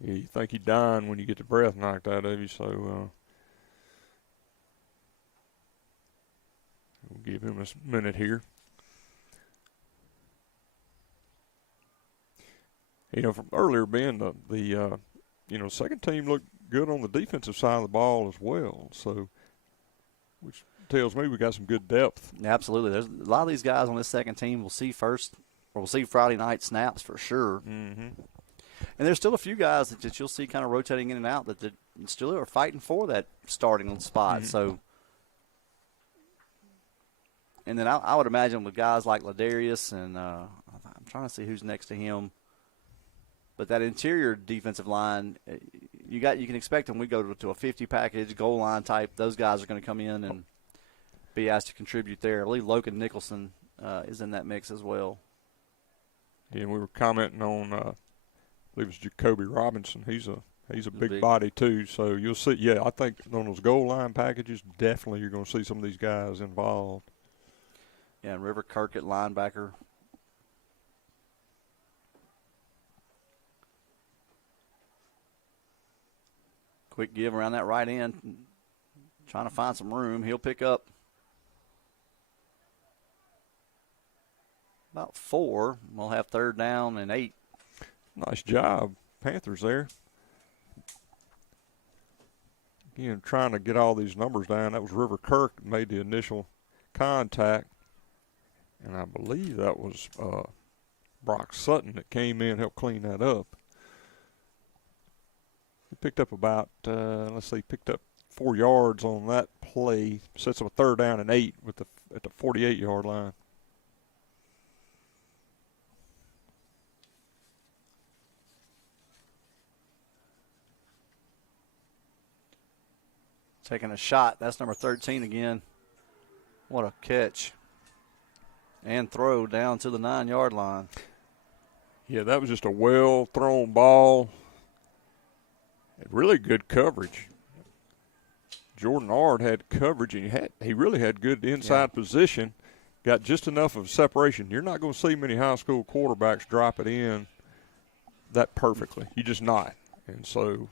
Yeah, you think he's dying when you get the breath knocked out of you, so we'll give him a minute here. You know, from earlier being the second team looked good on the defensive side of the ball as well, so which tells me we got some good depth. Absolutely. There's a lot of these guys on this second team we'll see Friday night snaps for sure. Mm-hmm. And there's still a few guys that you'll see kind of rotating in and out that still are fighting for that starting spot. Mm-hmm. So, and then I would imagine with guys like Ladarius and I'm trying to see who's next to him. But that interior defensive line, you can expect them. We go to a 50 package, goal line type. Those guys are going to come in and be asked to contribute there. I believe Logan Nicholson is in that mix as well. Yeah, and we were commenting on, I believe it was Jacoby Robinson. He's a big body too. So you'll see. Yeah, I think on those goal line packages, definitely you're going to see some of these guys involved. Yeah, and River Kirk at linebacker. Quick give around that right end, trying to find some room. He'll pick up about 4. We'll have 3rd down and 8. Nice job, Panthers there. Again, trying to get all these numbers down. That was River Kirk that made the initial contact, and I believe that was Brock Sutton that came in, helped clean that up. He picked up about, picked up 4 yards on that play. Sets up a 3rd down and 8 at the 48-yard line. Taking a shot. That's number 13 again. What a catch. And throw down to the 9-yard line. Yeah, that was just a well-thrown ball. Really good coverage. Jordan Ard had coverage, and he really had good inside position, got just enough of separation. You're not going to see many high school quarterbacks drop it in that perfectly. You just not. And so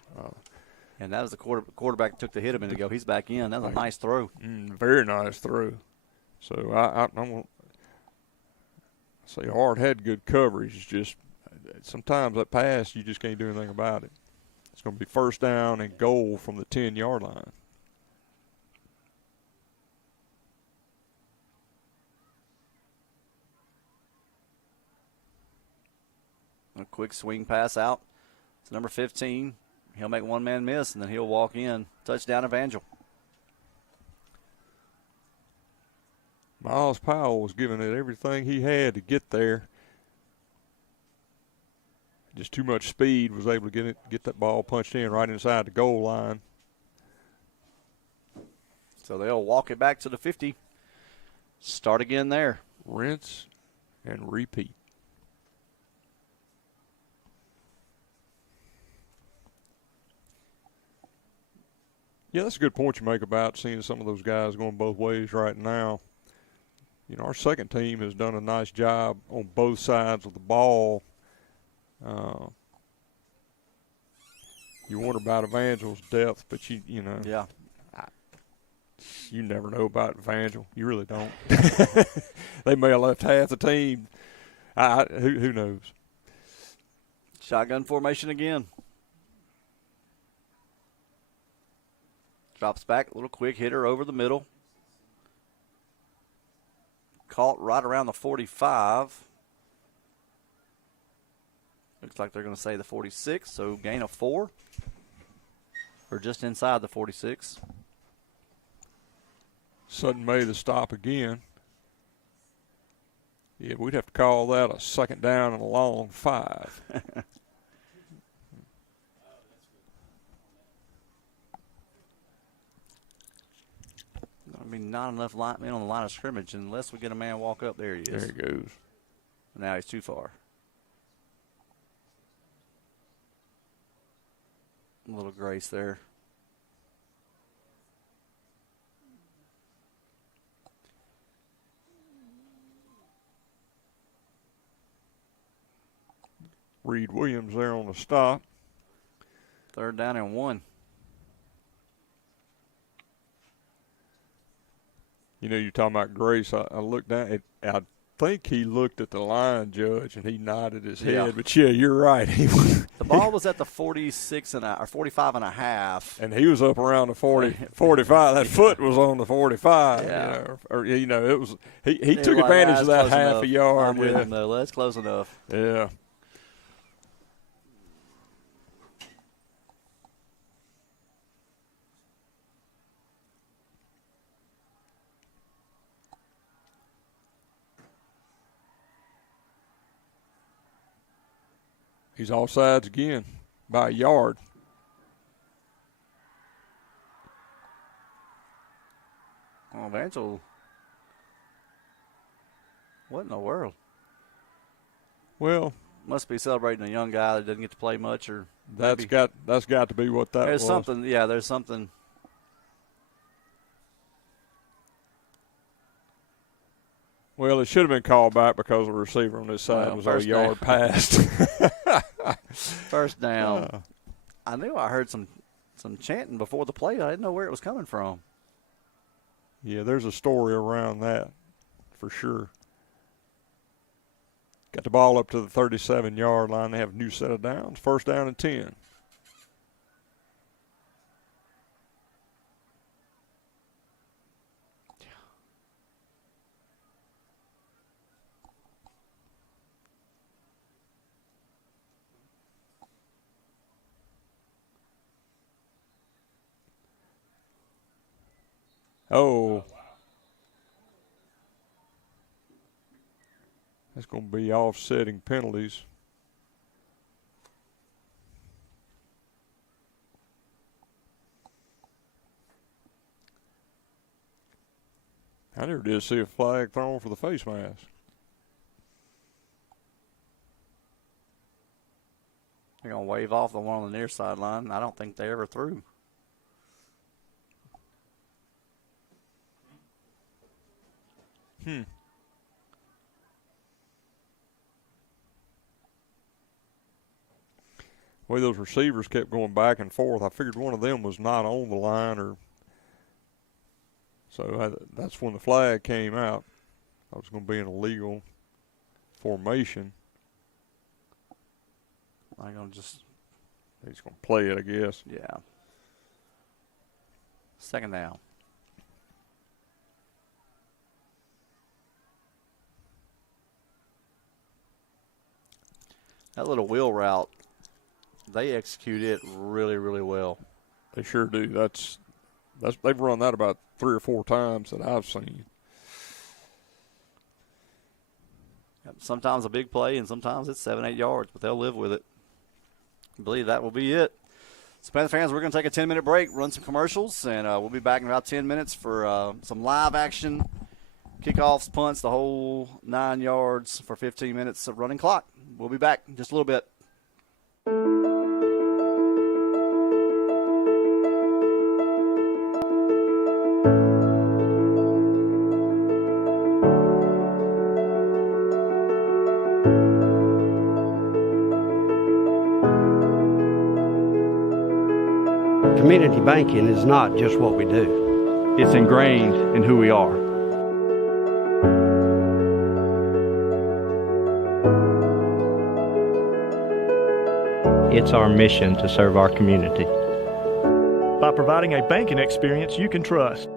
and that was the quarterback that took the hit a minute ago. He's back in. That was a nice throw. Very nice throw. So I'm going to say Ard had good coverage. It's just sometimes that pass, you just can't do anything about it. It's going to be first down and goal from the 10-yard line. A quick swing pass out. It's number 15. He'll make one man miss, and then he'll walk in. Touchdown, Evangel. Miles Powell was giving it everything he had to get there. Just too much speed, was able to get that ball punched in right inside the goal line. So they'll walk it back to the 50. Start again there. Rinse and repeat. Yeah, that's a good point you make about seeing some of those guys going both ways right now. You know, our second team has done a nice job on both sides of the ball. You wonder about Evangel's depth, but you know. Yeah. You never know about Evangel. You really don't. They may have left half the team. Who knows? Shotgun formation again. Drops back, a little quick hitter over the middle. Caught right around the 45. Looks like they're going to say the 46, so gain of 4. Or just inside the 46. Sutton made the stop again. Yeah, we'd have to call that a second down and a long 5. I mean, not enough men on the line of scrimmage unless we get a man walk up. There he is. There he goes. Now he's too far. A little grace there. Reed Williams there on the stop. 3rd down and 1. You know, you're talking about Grace. I looked down. I think he looked at the line judge and he nodded his head. But yeah, you're right. The ball was at the 46 or 45 and a half, and he was up around the 40, 45. That foot was on the 45. Yeah. You know, it was. He took advantage of that half a yard. I'm with him though. That's close enough. Yeah. He's offsides again by a yard. Oh, Evangel. What in the world? Well, must be celebrating a young guy that doesn't get to play much, or that's got to be what that was. There's something. Yeah, there's something. Well, it should have been called back because the receiver on this side was a yard past. First down. I knew I heard some chanting before the play. I didn't know where it was coming from. Yeah, there's a story around that for sure. Got the ball up to the 37-yard line. They have a new set of downs. 1st down and 10. Oh. That's going to be offsetting penalties. I never did see a flag thrown for the face mask. They're going to wave off the one on the near sideline. I don't think they ever threw. The way those receivers kept going back and forth, I figured one of them was not on the line, or so that's when the flag came out. I was going to be an illegal formation. I'm going to just... He's going to play it, I guess. Yeah. Second down. That little wheel route, they execute it really, really well. They sure do. That's they've run that about 3 or 4 times that I've seen. Sometimes a big play, and sometimes it's 7-8 yards, but they'll live with it. I believe that will be it. So, Panther fans, we're going to take a 10-minute break, run some commercials, and we'll be back in about 10 minutes for some live action, kickoffs, punts, the whole 9 yards for 15 minutes of running clock. We'll be back in just a little bit. Community banking is not just what we do. It's ingrained in who we are. It's our mission to serve our community. By providing a banking experience you can trust.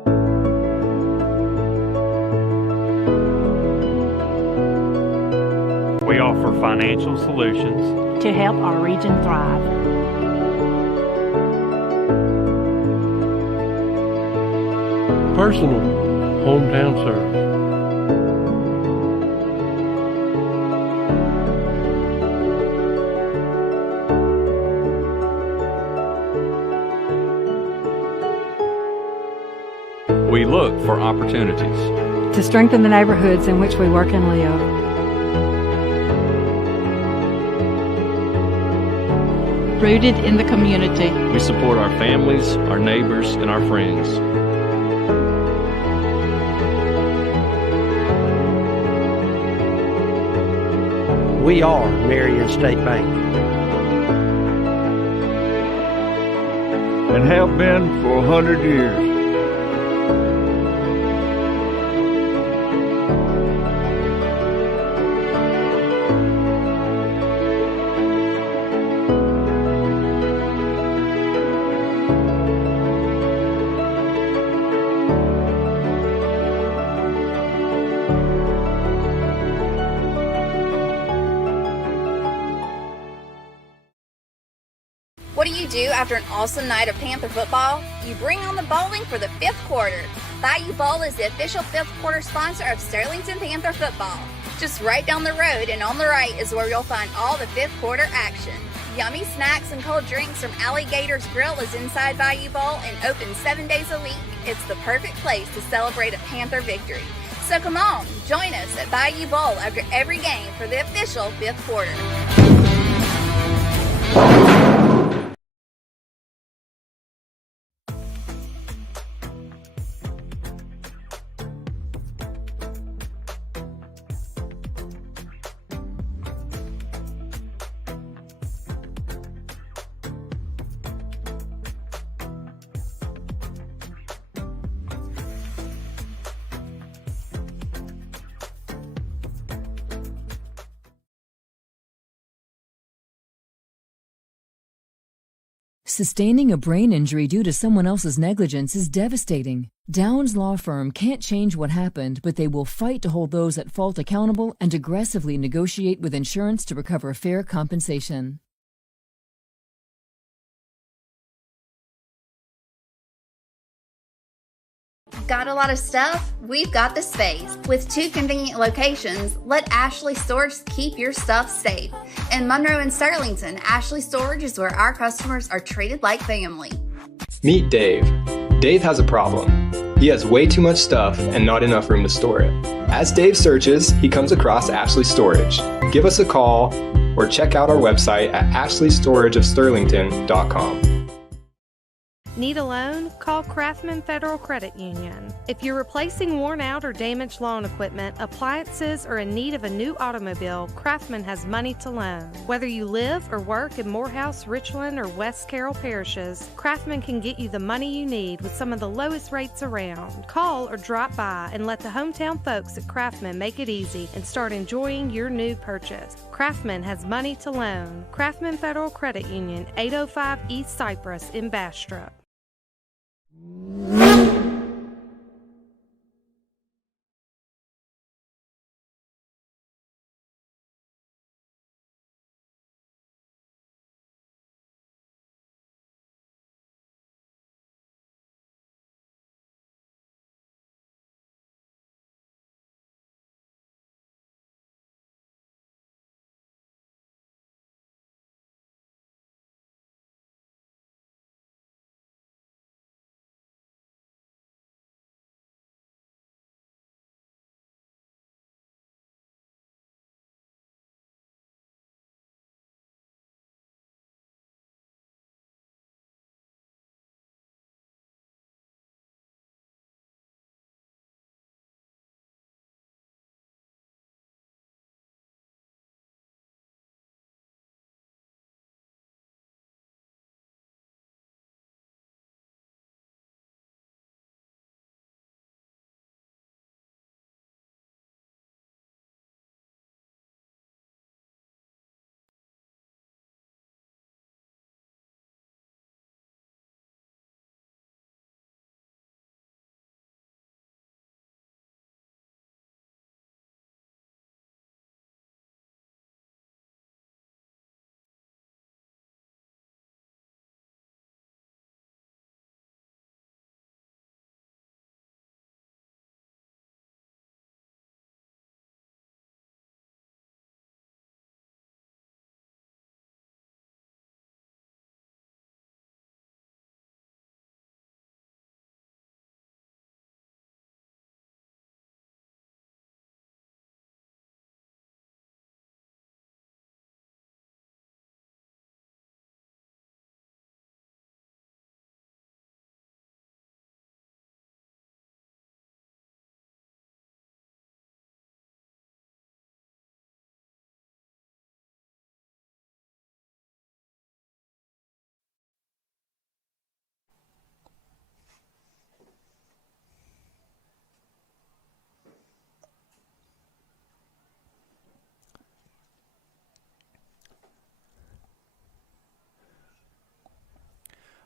We offer financial solutions to help our region thrive. Personal hometown service. We look for opportunities to strengthen the neighborhoods in which we work and live. Rooted in the community. We support our families, our neighbors, and our friends. We are Marion State Bank. And have been for 100 years. What do you do after an awesome night of Panther football? You bring on the bowling for the 5th quarter. Bayou Bowl is the official 5th quarter sponsor of Sterlington Panther football. Just right down the road and on the right is where you'll find all the 5th quarter action. Yummy snacks and cold drinks from Alligator's Grill is inside Bayou Bowl and open 7 days a week. It's the perfect place to celebrate a Panther victory. So come on, join us at Bayou Bowl after every game for the official 5th quarter. Sustaining a brain injury due to someone else's negligence is devastating. Downs Law Firm can't change what happened, but they will fight to hold those at fault accountable and aggressively negotiate with insurance to recover fair compensation. Got a lot of stuff? We've got the space. With 2 convenient locations, let Ashley Storage keep your stuff safe. In Monroe and Sterlington, Ashley Storage is where our customers are treated like family. Meet Dave. Dave has a problem. He has way too much stuff and not enough room to store it. As Dave searches, he comes across Ashley Storage. Give us a call or check out our website at ashleystorageofsterlington.com. Need a loan? Call Craftsman Federal Credit Union. If you're replacing worn out or damaged lawn equipment, appliances, or in need of a new automobile, Craftsman has money to loan. Whether you live or work in Morehouse, Richland, or West Carroll parishes, Craftsman can get you the money you need with some of the lowest rates around. Call or drop by and let the hometown folks at Craftsman make it easy and start enjoying your new purchase. Craftsman has money to loan. Craftsman Federal Credit Union, 805 East Cypress in Bastrop.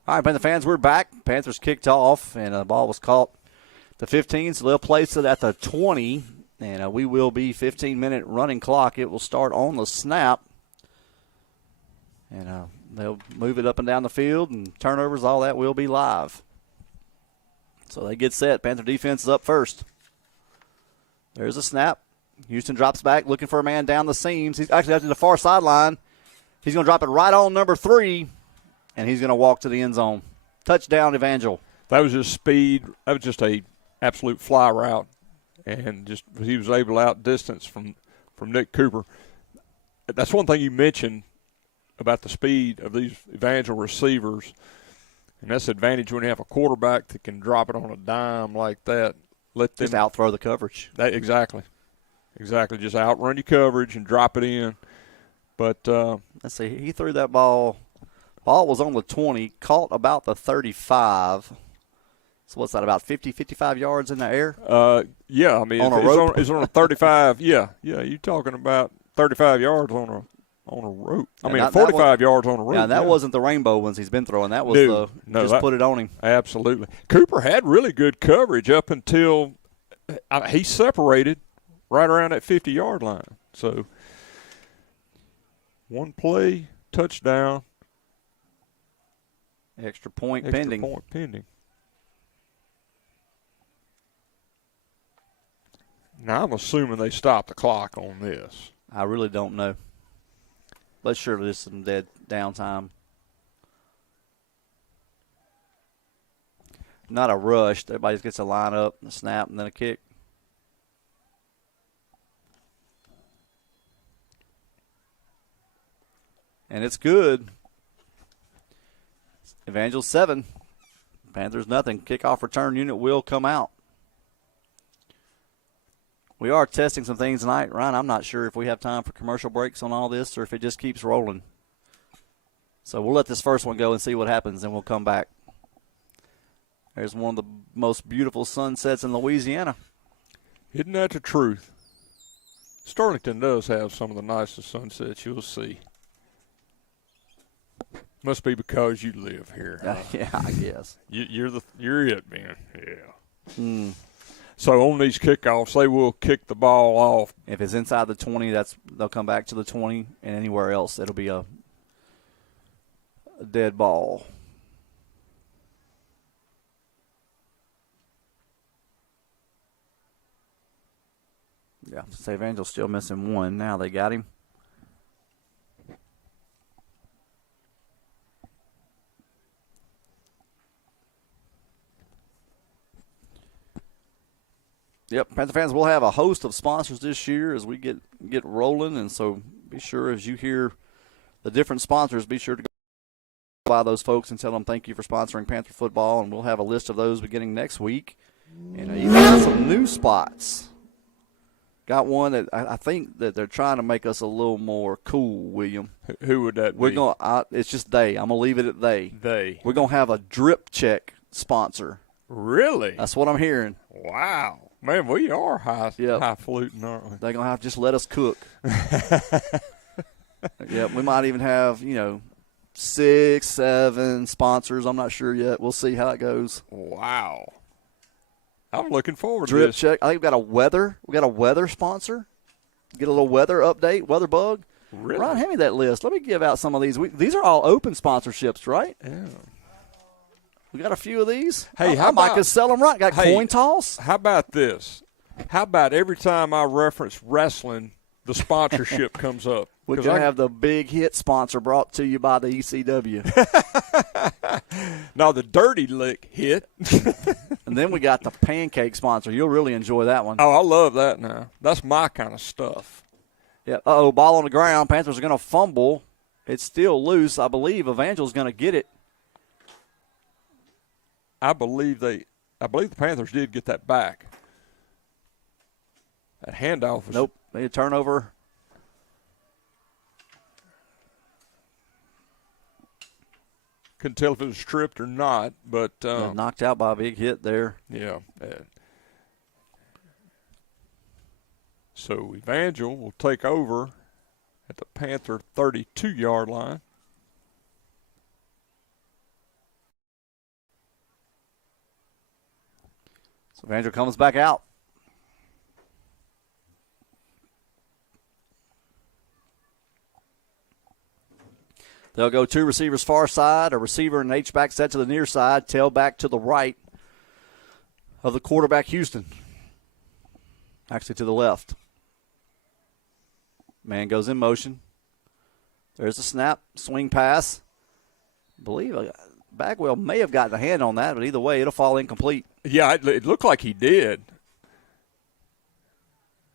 All right, Panther fans, we're back. Panthers kicked off, and the ball was caught. The 15, so they'll place it at the 20, and we will be 15-minute running clock. It will start on the snap, and they'll move it up and down the field, and turnovers, all that will be live. So they get set. Panther defense is up first. There's a snap. Houston drops back, looking for a man down the seams. He's actually out to the far sideline. He's going to drop it right on number 3. And he's going to walk to the end zone. Touchdown, Evangel. That was just speed. That was just a absolute fly route, and just he was able to outdistance from Nick Cooper. That's one thing you mentioned about the speed of these Evangel receivers, and that's the advantage when you have a quarterback that can drop it on a dime like that. Let them just outthrow the coverage. Exactly. Just outrun your coverage and drop it in. But let's see. He threw that ball. Ball was on the 20, caught about the 35. So what's that, about 50, 55 yards in the air? Yeah, I mean, on a rope? It's on a 35. Yeah, you're talking about 35 yards on a rope. I mean, 45 yards on a rope. Yeah, that wasn't the rainbow ones he's been throwing. That was put it on him. Absolutely. Cooper had really good coverage up until he separated right around that 50-yard line. So one play, touchdown. Extra point pending. Now, I'm assuming they stopped the clock on this. I really don't know. But surely there's some dead downtime. Not a rush. Everybody just gets a line up, a snap, and then a kick. And it's good. Evangel 7, Panthers nothing. Kickoff return unit will come out. We are testing some things tonight. Ryan, I'm not sure if we have time for commercial breaks on all this or if it just keeps rolling. So we'll let this first one go and see what happens, and we'll come back. There's one of the most beautiful sunsets in Louisiana. Isn't that the truth? Sterlington does have some of the nicest sunsets you'll see. Must be because you live here. Yeah, I guess. You're it, man. Yeah. So on these kickoffs, they will kick the ball off. If it's inside the 20, they'll come back to the 20, and anywhere else, it'll be a dead ball. Yeah, St. Evangel's still missing one. Now they got him. Yep, Panther fans, we'll have a host of sponsors this year as we get rolling, and so be sure as you hear the different sponsors, be sure to go by those folks and tell them thank you for sponsoring Panther football, and we'll have a list of those beginning next week. And I even got some new spots. Got one that I think that they're trying to make us a little more cool, William. Who would that be? It's just they. I'm going to leave it at they. They. We're going to have a drip check sponsor. Really? That's what I'm hearing. Wow. Man, we are highfalutin, aren't we? They're going to have to just let us cook. Yeah, we might even have, 6, 7 sponsors. I'm not sure yet. We'll see how it goes. Wow. I'm looking forward to drip this. Check. I think we got a weather sponsor. Get a little weather update, weather bug. Really? Ron, hand me that list. Let me give out some of these. These are all open sponsorships, right? Yeah. We got a few of these. Hey, I might could sell them right. Got coin toss. How about this? How about every time I reference wrestling, the sponsorship comes up? We're going to have the big hit sponsor brought to you by the ECW. Now, the Dirty Lick hit. And then we got the pancake sponsor. You'll really enjoy that one. Oh, I love that now. That's my kind of stuff. Yeah. Ball on the ground. Panthers are going to fumble. It's still loose. I believe Evangel's going to get it. I believe the Panthers did get that back. That handoff was. Nope. They had turnover. Couldn't tell if it was stripped or not, but knocked out by a big hit there. Yeah. So Evangel will take over at the Panther 32-yard line. So Evangel comes back out. They'll go 2 receivers far side, a receiver and an H-back set to the near side, tail back to the right of the quarterback, Houston. Actually to the left. Man goes in motion. There's a snap, swing pass. I believe Bagwell may have gotten a hand on that, but either way, it'll fall incomplete. Yeah, it looked like he did.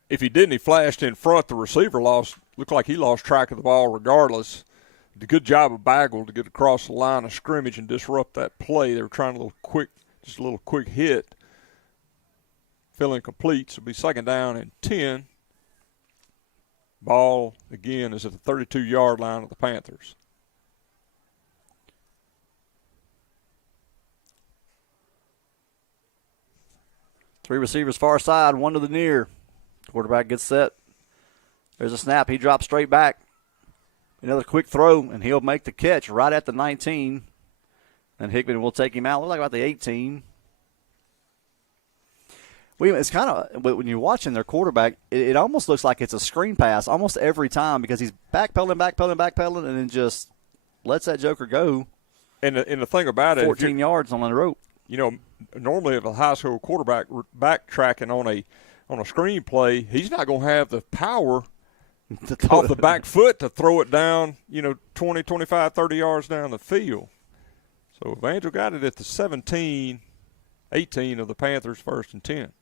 If he didn't, he flashed in front. The receiver looked like he lost track of the ball regardless. Did a good job of Bagwell to get across the line of scrimmage and disrupt that play. They were trying a little quick hit. Fell incomplete, so it'll be second down and 10. Ball, again, is at the 32-yard line of the Panthers. Three receivers far side, one to the near. Quarterback gets set. There's a snap. He drops straight back. Another quick throw, and he'll make the catch right at the 19. And Hickman will take him out. Looks like about the 18. It's kind of, when you're watching their quarterback, it almost looks like it's a screen pass almost every time because he's backpedaling, and then just lets that joker go. And the thing about it, 14 yards on the rope. Normally if a high school quarterback backtracking on a screen play, he's not going to have the power off the back foot to throw it down, 20, 25, 30 yards down the field. So Evangel got it at the 17, 18 of the Panthers, 1st and 10.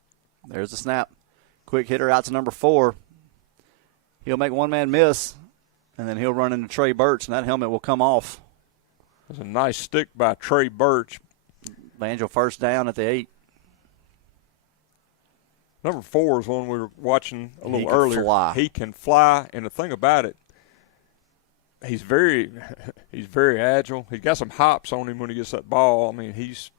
There's the snap. Quick hitter out to number 4. He'll make one man miss, and then he'll run into Trey Birch, and that helmet will come off. There's a nice stick by Trey Birch. Banjo first down at the 8. Number 4 is one we were watching a little He can earlier. fly. He can fly, and the thing about it, he's very agile. He's got some hops on him when he gets that ball. I mean, he's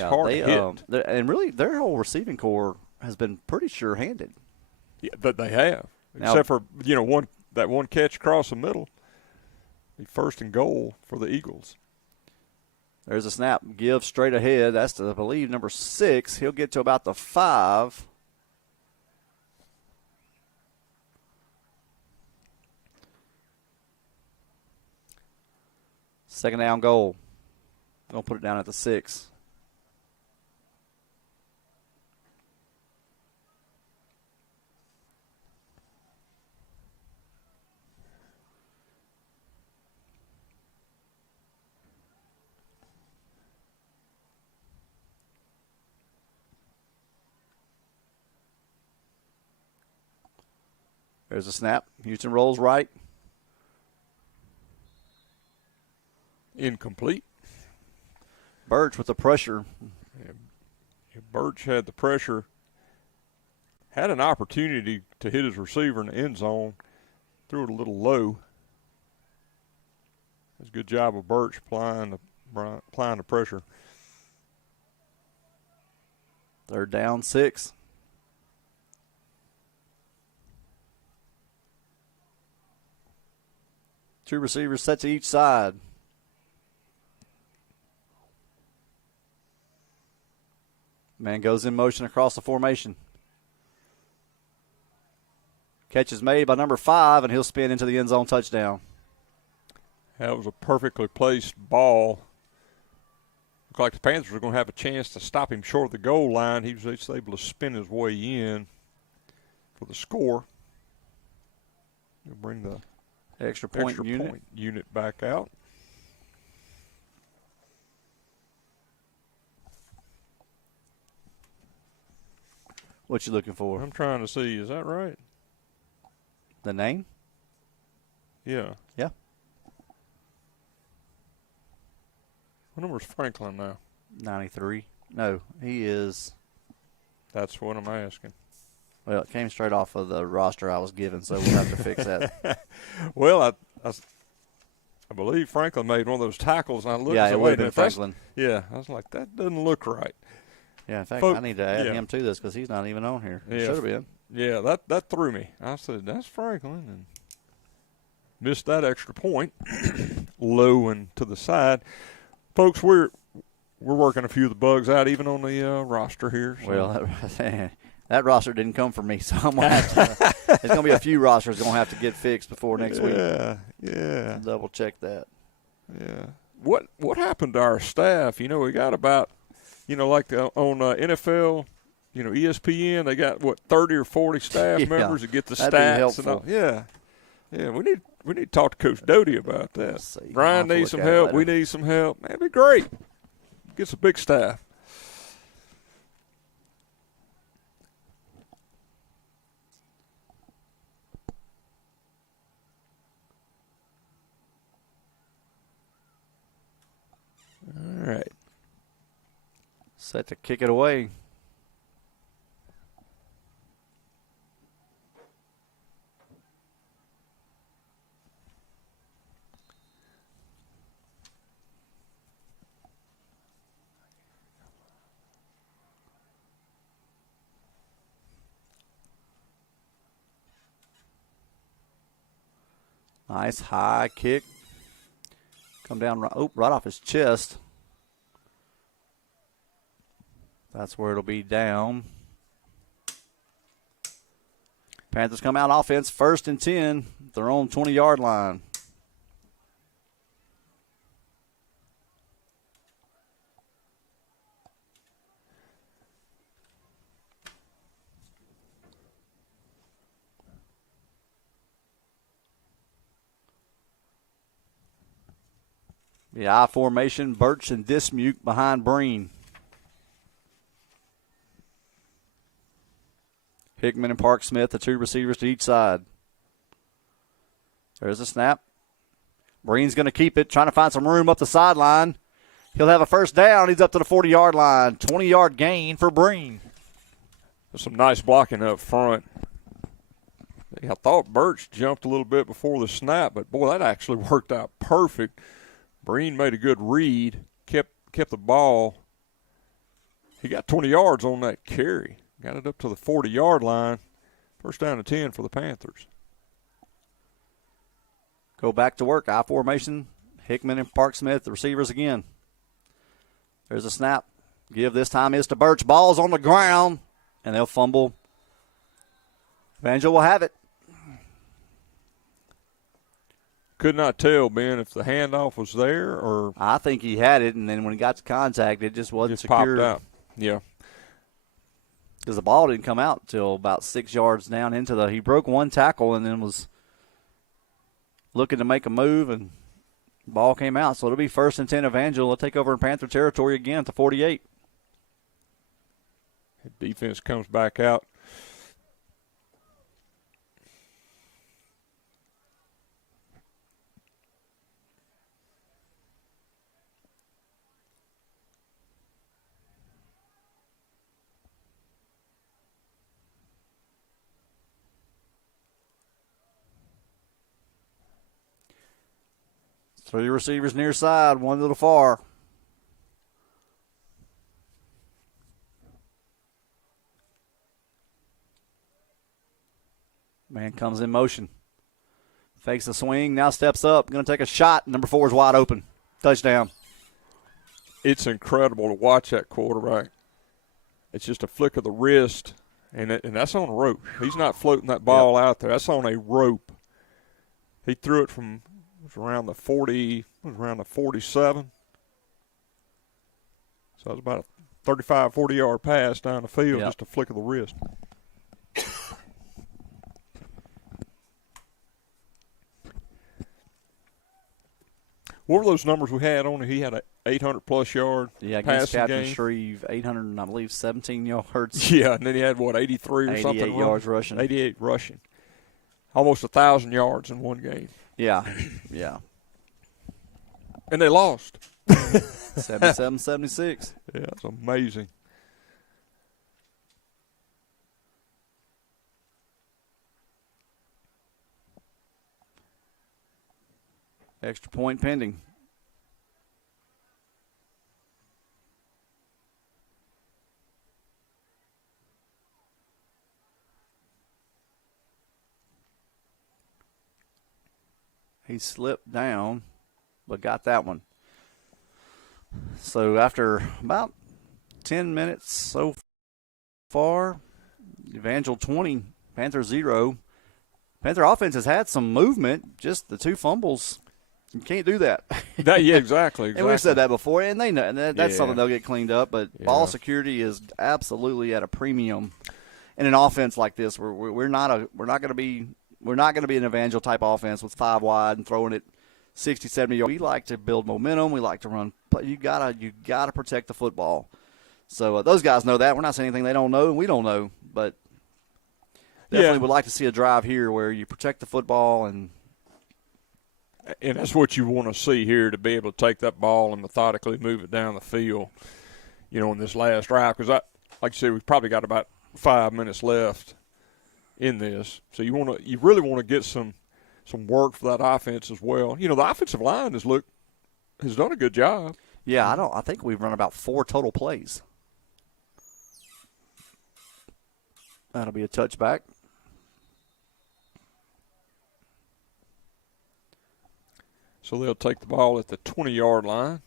hard to hit. And really, their whole receiving core has been pretty sure-handed. Yeah, that they have, except for one catch across the middle. The 1st and goal for the Eagles. There's a snap. Give straight ahead. That's, I believe, number 6. He'll get to about the 5. Second down goal. Going to put it down at the 6. There's a snap. Houston rolls right. Incomplete. Birch with the pressure. Yeah, Birch had the pressure. Had an opportunity to hit his receiver in the end zone. Threw it a little low. That's a good job of Birch applying the pressure. 3rd down, 6. Two receivers set to each side. Man goes in motion across the formation. Catch is made by number 5, and he'll spin into the end zone touchdown. That was a perfectly placed ball. Looked like the Panthers were going to have a chance to stop him short of the goal line. He was able to spin his way in for the score. He'll bring the extra point unit back out. What you looking for? I'm trying to see. Is that right? The name? Yeah. Yeah. What number is Franklin now? 93. No, he is. That's what I'm asking. Well, it came straight off of the roster I was given, so we'll have to fix that. Well, I believe Franklin made one of those tackles, and I looked. Yeah, it would have been Franklin. Yeah, I was like, that doesn't look right. Yeah, in fact, I need to add him to this because he's not even on here. He should have been. Yeah, that threw me. I said, that's Franklin, and missed that extra point. Low and to the side. Folks, we're working a few of the bugs out, even on the roster here. So. Well, that roster didn't come from me, so I'm gonna have to, there's going to be a few rosters going to have to get fixed before next week. Yeah. Double check that. Yeah. What happened to our staff? We got about, like on NFL, ESPN, they got, 30 or 40 staff members that get the stats. And all. Yeah. Yeah, we need to talk to Coach Doty about that. Brian needs some help. We need some help. Man, it'd be great. Get some big staff. All right. Set to kick it away. Nice high kick. Come down right off his chest. That's where it'll be down. Panthers come out offense, 1st and 10, their own 20-yard line. The I formation, Birch and Dismuke behind Breen. Hickman and Park Smith, the two receivers to each side. There's a snap. Breen's going to keep it, trying to find some room up the sideline. He'll have a first down. He's up to the 40-yard line. 20-yard gain for Breen. There's some nice blocking up front. I thought Birch jumped a little bit before the snap, but, boy, that actually worked out perfect. Breen made a good read, kept the ball. He got 20 yards on that carry. Got it up to the 40-yard line. First down and 10 for the Panthers. Go back to work. I formation. Hickman and Park Smith, the receivers again. There's a snap. Give this time is to Birch. Ball's on the ground, and they'll fumble. Evangel will have it. Could not tell, Ben, if the handoff was there or. I think he had it, and then when he got to contact, it just wasn't secure. Popped out. Yeah. Because the ball didn't come out until about 6 yards down into the. He broke one tackle and then was looking to make a move, and ball came out. So it'll be 1st and 10. Evangel will take over in Panther territory again at the 48. Defense comes back out. Three receivers near side, one to the far. Man comes in motion. Fakes the swing, now steps up, going to take a shot. Number 4 is wide open. Touchdown. It's incredible to watch that quarterback. It's just a flick of the wrist, and that's on a rope. He's not floating that ball out there. That's on a rope. He threw it from around the 40, around the 47. So it was about a 35, 40-yard pass down the field, just a flick of the wrist. What were those numbers we had on it? He had a 800-plus yard against passing Captain game. Shreve, 800, I believe, 17 yards. Yeah, and then he had, 83 or something? 88 yards rushing. 88 rushing. Almost 1,000 yards in one game. Yeah. And they lost. 77-76. Yeah, it's amazing. Extra point pending. He slipped down, but got that one. So after about 10 minutes so far, Evangel 20, Panther 0. Panther offense has had some movement, just the 2 fumbles. You can't do that. Yeah, exactly. And we've said that before, and they know, and that's something they'll get cleaned up. But ball security is absolutely at a premium in an offense like this. We're not going to be an Evangel type offense with 5 wide and throwing it 60, 70 yards. We like to build momentum. We like to run. But you gotta protect the football. So those guys know that. We're not saying anything they don't know, and we don't know. But definitely would like to see a drive here where you protect the football and that's what you want to see here, to be able to take that ball and methodically move it down the field, in this last drive. Because, like you said, we've probably got about 5 minutes left in this. So you really want to get some work for that offense as well. The offensive line has done a good job. Yeah, I think we've run about 4 total plays. That'll be a touchback. So they'll take the ball at the 20-yard line.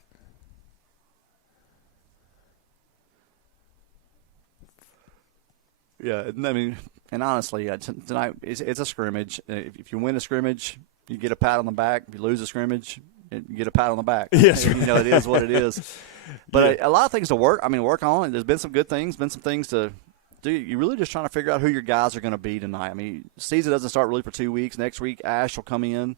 Yeah, I mean, and honestly, tonight it's a scrimmage. If you win a scrimmage, you get a pat on the back. If you lose a scrimmage, you get a pat on the back. Yes. It is what it is. But a lot of things to work on. There's been some good things, been some things to do. You're really just trying to figure out who your guys are going to be tonight. I mean, season doesn't start really for 2 weeks. Next week, Ash will come in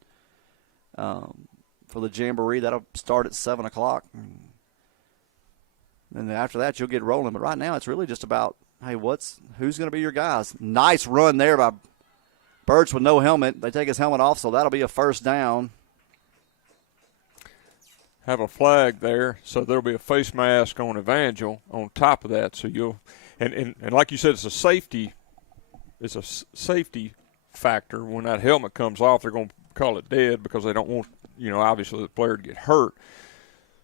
for the Jamboree. That'll start at 7 o'clock. And then after that, you'll get rolling. But right now, it's really just about, hey, who's going to be your guys? Nice run there by Birch with no helmet. They take his helmet off, so that'll be a first down. have a flag there, so there'll be a face mask on Evangel on top of that. So you'll and like you said, it's a safety factor. When that helmet comes off, they're going to call it dead because they don't want, obviously the player to get hurt.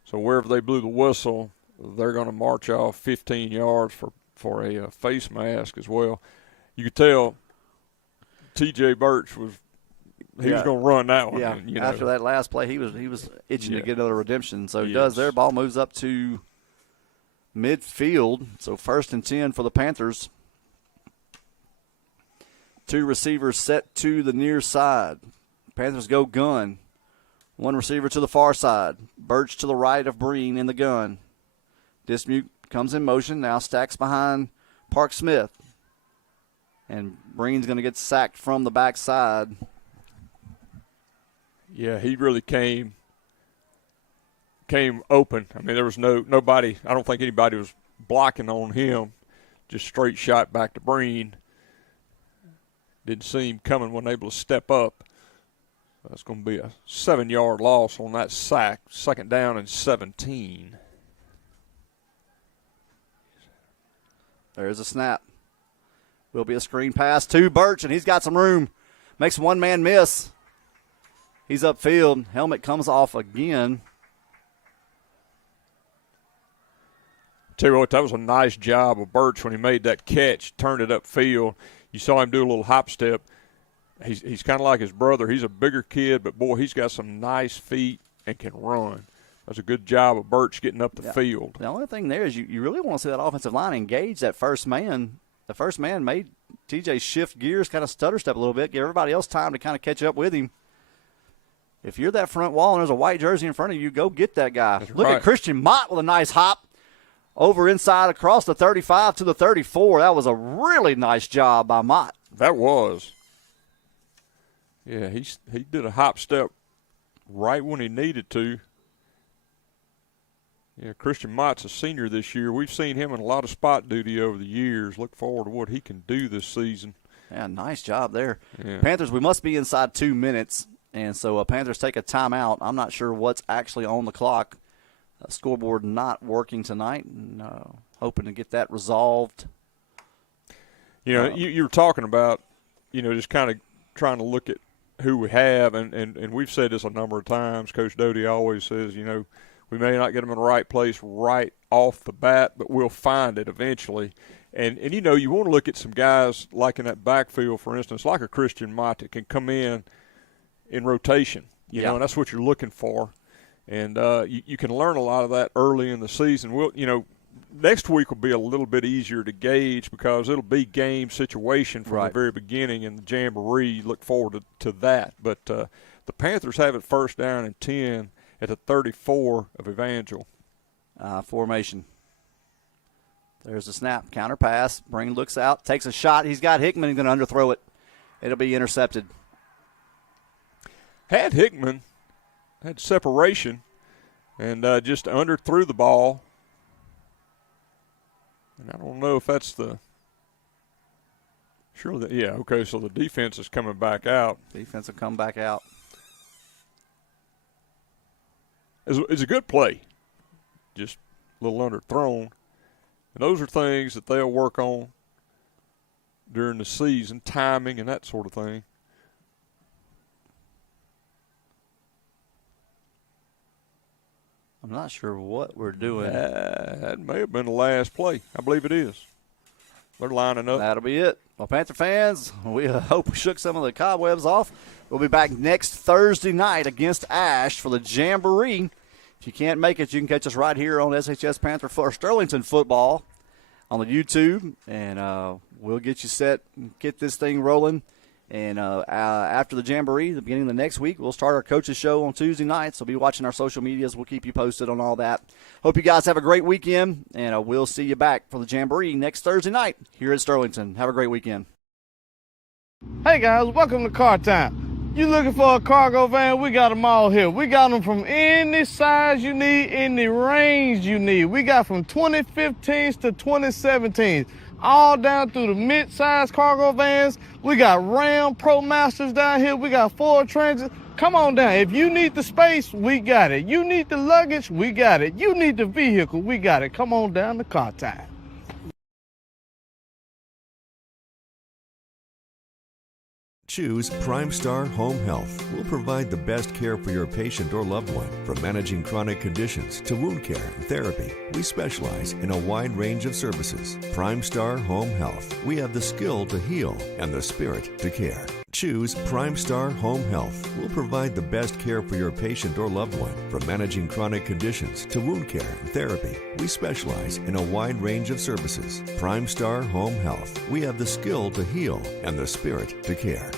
So wherever they blew the whistle, they're going to march off 15 yards for a face mask as well. You could tell T.J. Birch was going to run that one. Yeah. After that last play, he was itching to get another redemption. So he does there. Ball moves up to midfield. So 1st and 10 for the Panthers. 2 receivers set to the near side. Panthers go gun. 1 receiver to the far side. Birch to the right of Breen in the gun. Dismute comes in motion. Now stacks behind Park Smith. And Breen's going to get sacked from the backside. Yeah, he really came open. I mean, there was nobody. I don't think anybody was blocking on him. Just straight shot back to Breen. Didn't see him coming, wasn't able to step up. That's going to be a 7-yard loss on that sack. 2nd down and 17. There's a snap. Will be a screen pass to Birch, and he's got some room. Makes one man miss. He's upfield. Helmet comes off again. Tell you what, that was a nice job of Birch when he made that catch, turned it upfield. You saw him do a little hop step. He's kind of like his brother. He's a bigger kid, but, boy, he's got some nice feet and can run. That's a good job of Birch getting up the field. The only thing there is you really want to see that offensive line engage that first man. The first man made TJ shift gears, kind of stutter step a little bit, give everybody else time to kind of catch up with him. If you're that front wall and there's a white jersey in front of you, go get that guy. Look at Christian Mott with a nice hop over inside across the 35 to the 34. That was a really nice job by Mott. That was. Yeah, he did a hop step right when he needed to. Yeah, Christian Mott's a senior this year. We've seen him in a lot of spot duty over the years. Look forward to what he can do this season. Yeah, nice job there. Yeah. Panthers, we must be inside 2 minutes. And so Panthers take a timeout. I'm not sure what's actually on the clock. Scoreboard not working tonight. And, hoping to get that resolved. You were talking about, just kind of trying to look at who we have. And we've said this a number of times. Coach Doty always says, we may not get them in the right place right off the bat, but we'll find it eventually. And you want to look at some guys like in that backfield, for instance, like a Christian Mott that can come in rotation, and that's what you're looking for. And you can learn a lot of that early in the season. Next week will be a little bit easier to gauge because it'll be game situation from the very beginning in the Jamboree. Look forward to that. But the Panthers have it 1st down and 10 at the 34 of Evangel. Formation. There's a snap, counter pass. Breen looks out, takes a shot. He's got Hickman. He's going to underthrow it. It'll be intercepted. Had Hickman had separation and just underthrew the ball. And I don't know if that's the – surely, so the defense is coming back out. Defense will come back out. It's a good play, just a little underthrown. And those are things that they'll work on during the season, timing and that sort of thing. I'm not sure what we're doing. That may have been the last play. I believe it is. They're lining up. That'll be it. Well, Panther fans, we hope we shook some of the cobwebs off. We'll be back next Thursday night against Ash for the Jamboree. If you can't make it, you can catch us right here on SHS Panther for Sterlington football on the YouTube, and we'll get you set and get this thing rolling. And after the Jamboree, the beginning of the next week, we'll start our coaches show on Tuesday night. So be watching our social medias. We'll keep you posted on all that. Hope you guys have a great weekend, and we'll see you back for the Jamboree next Thursday night here at Sterlington. Have a great weekend. Hey guys, welcome to Car Time. You looking for a cargo van? We got them all here. We got them from any size you need, any range you need. We got from 2015s to 2017s. All down through the mid-size cargo vans. We got Ram Pro Masters down here. We got Ford Transits. Come on down. If you need the space, we got it. You need the luggage, we got it. You need the vehicle, we got it. Come on down to Car Time. Choose Prime Star Home Health. We'll provide the best care for your patient or loved one. From managing chronic conditions to wound care and therapy, we specialize in a wide range of services. Prime Star Home Health. We have the skill to heal and the spirit to care. Choose Prime Star Home Health. We'll provide the best care for your patient or loved one. From managing chronic conditions to wound care and therapy, we specialize in a wide range of services. Prime Star Home Health. We have the skill to heal and the spirit to care.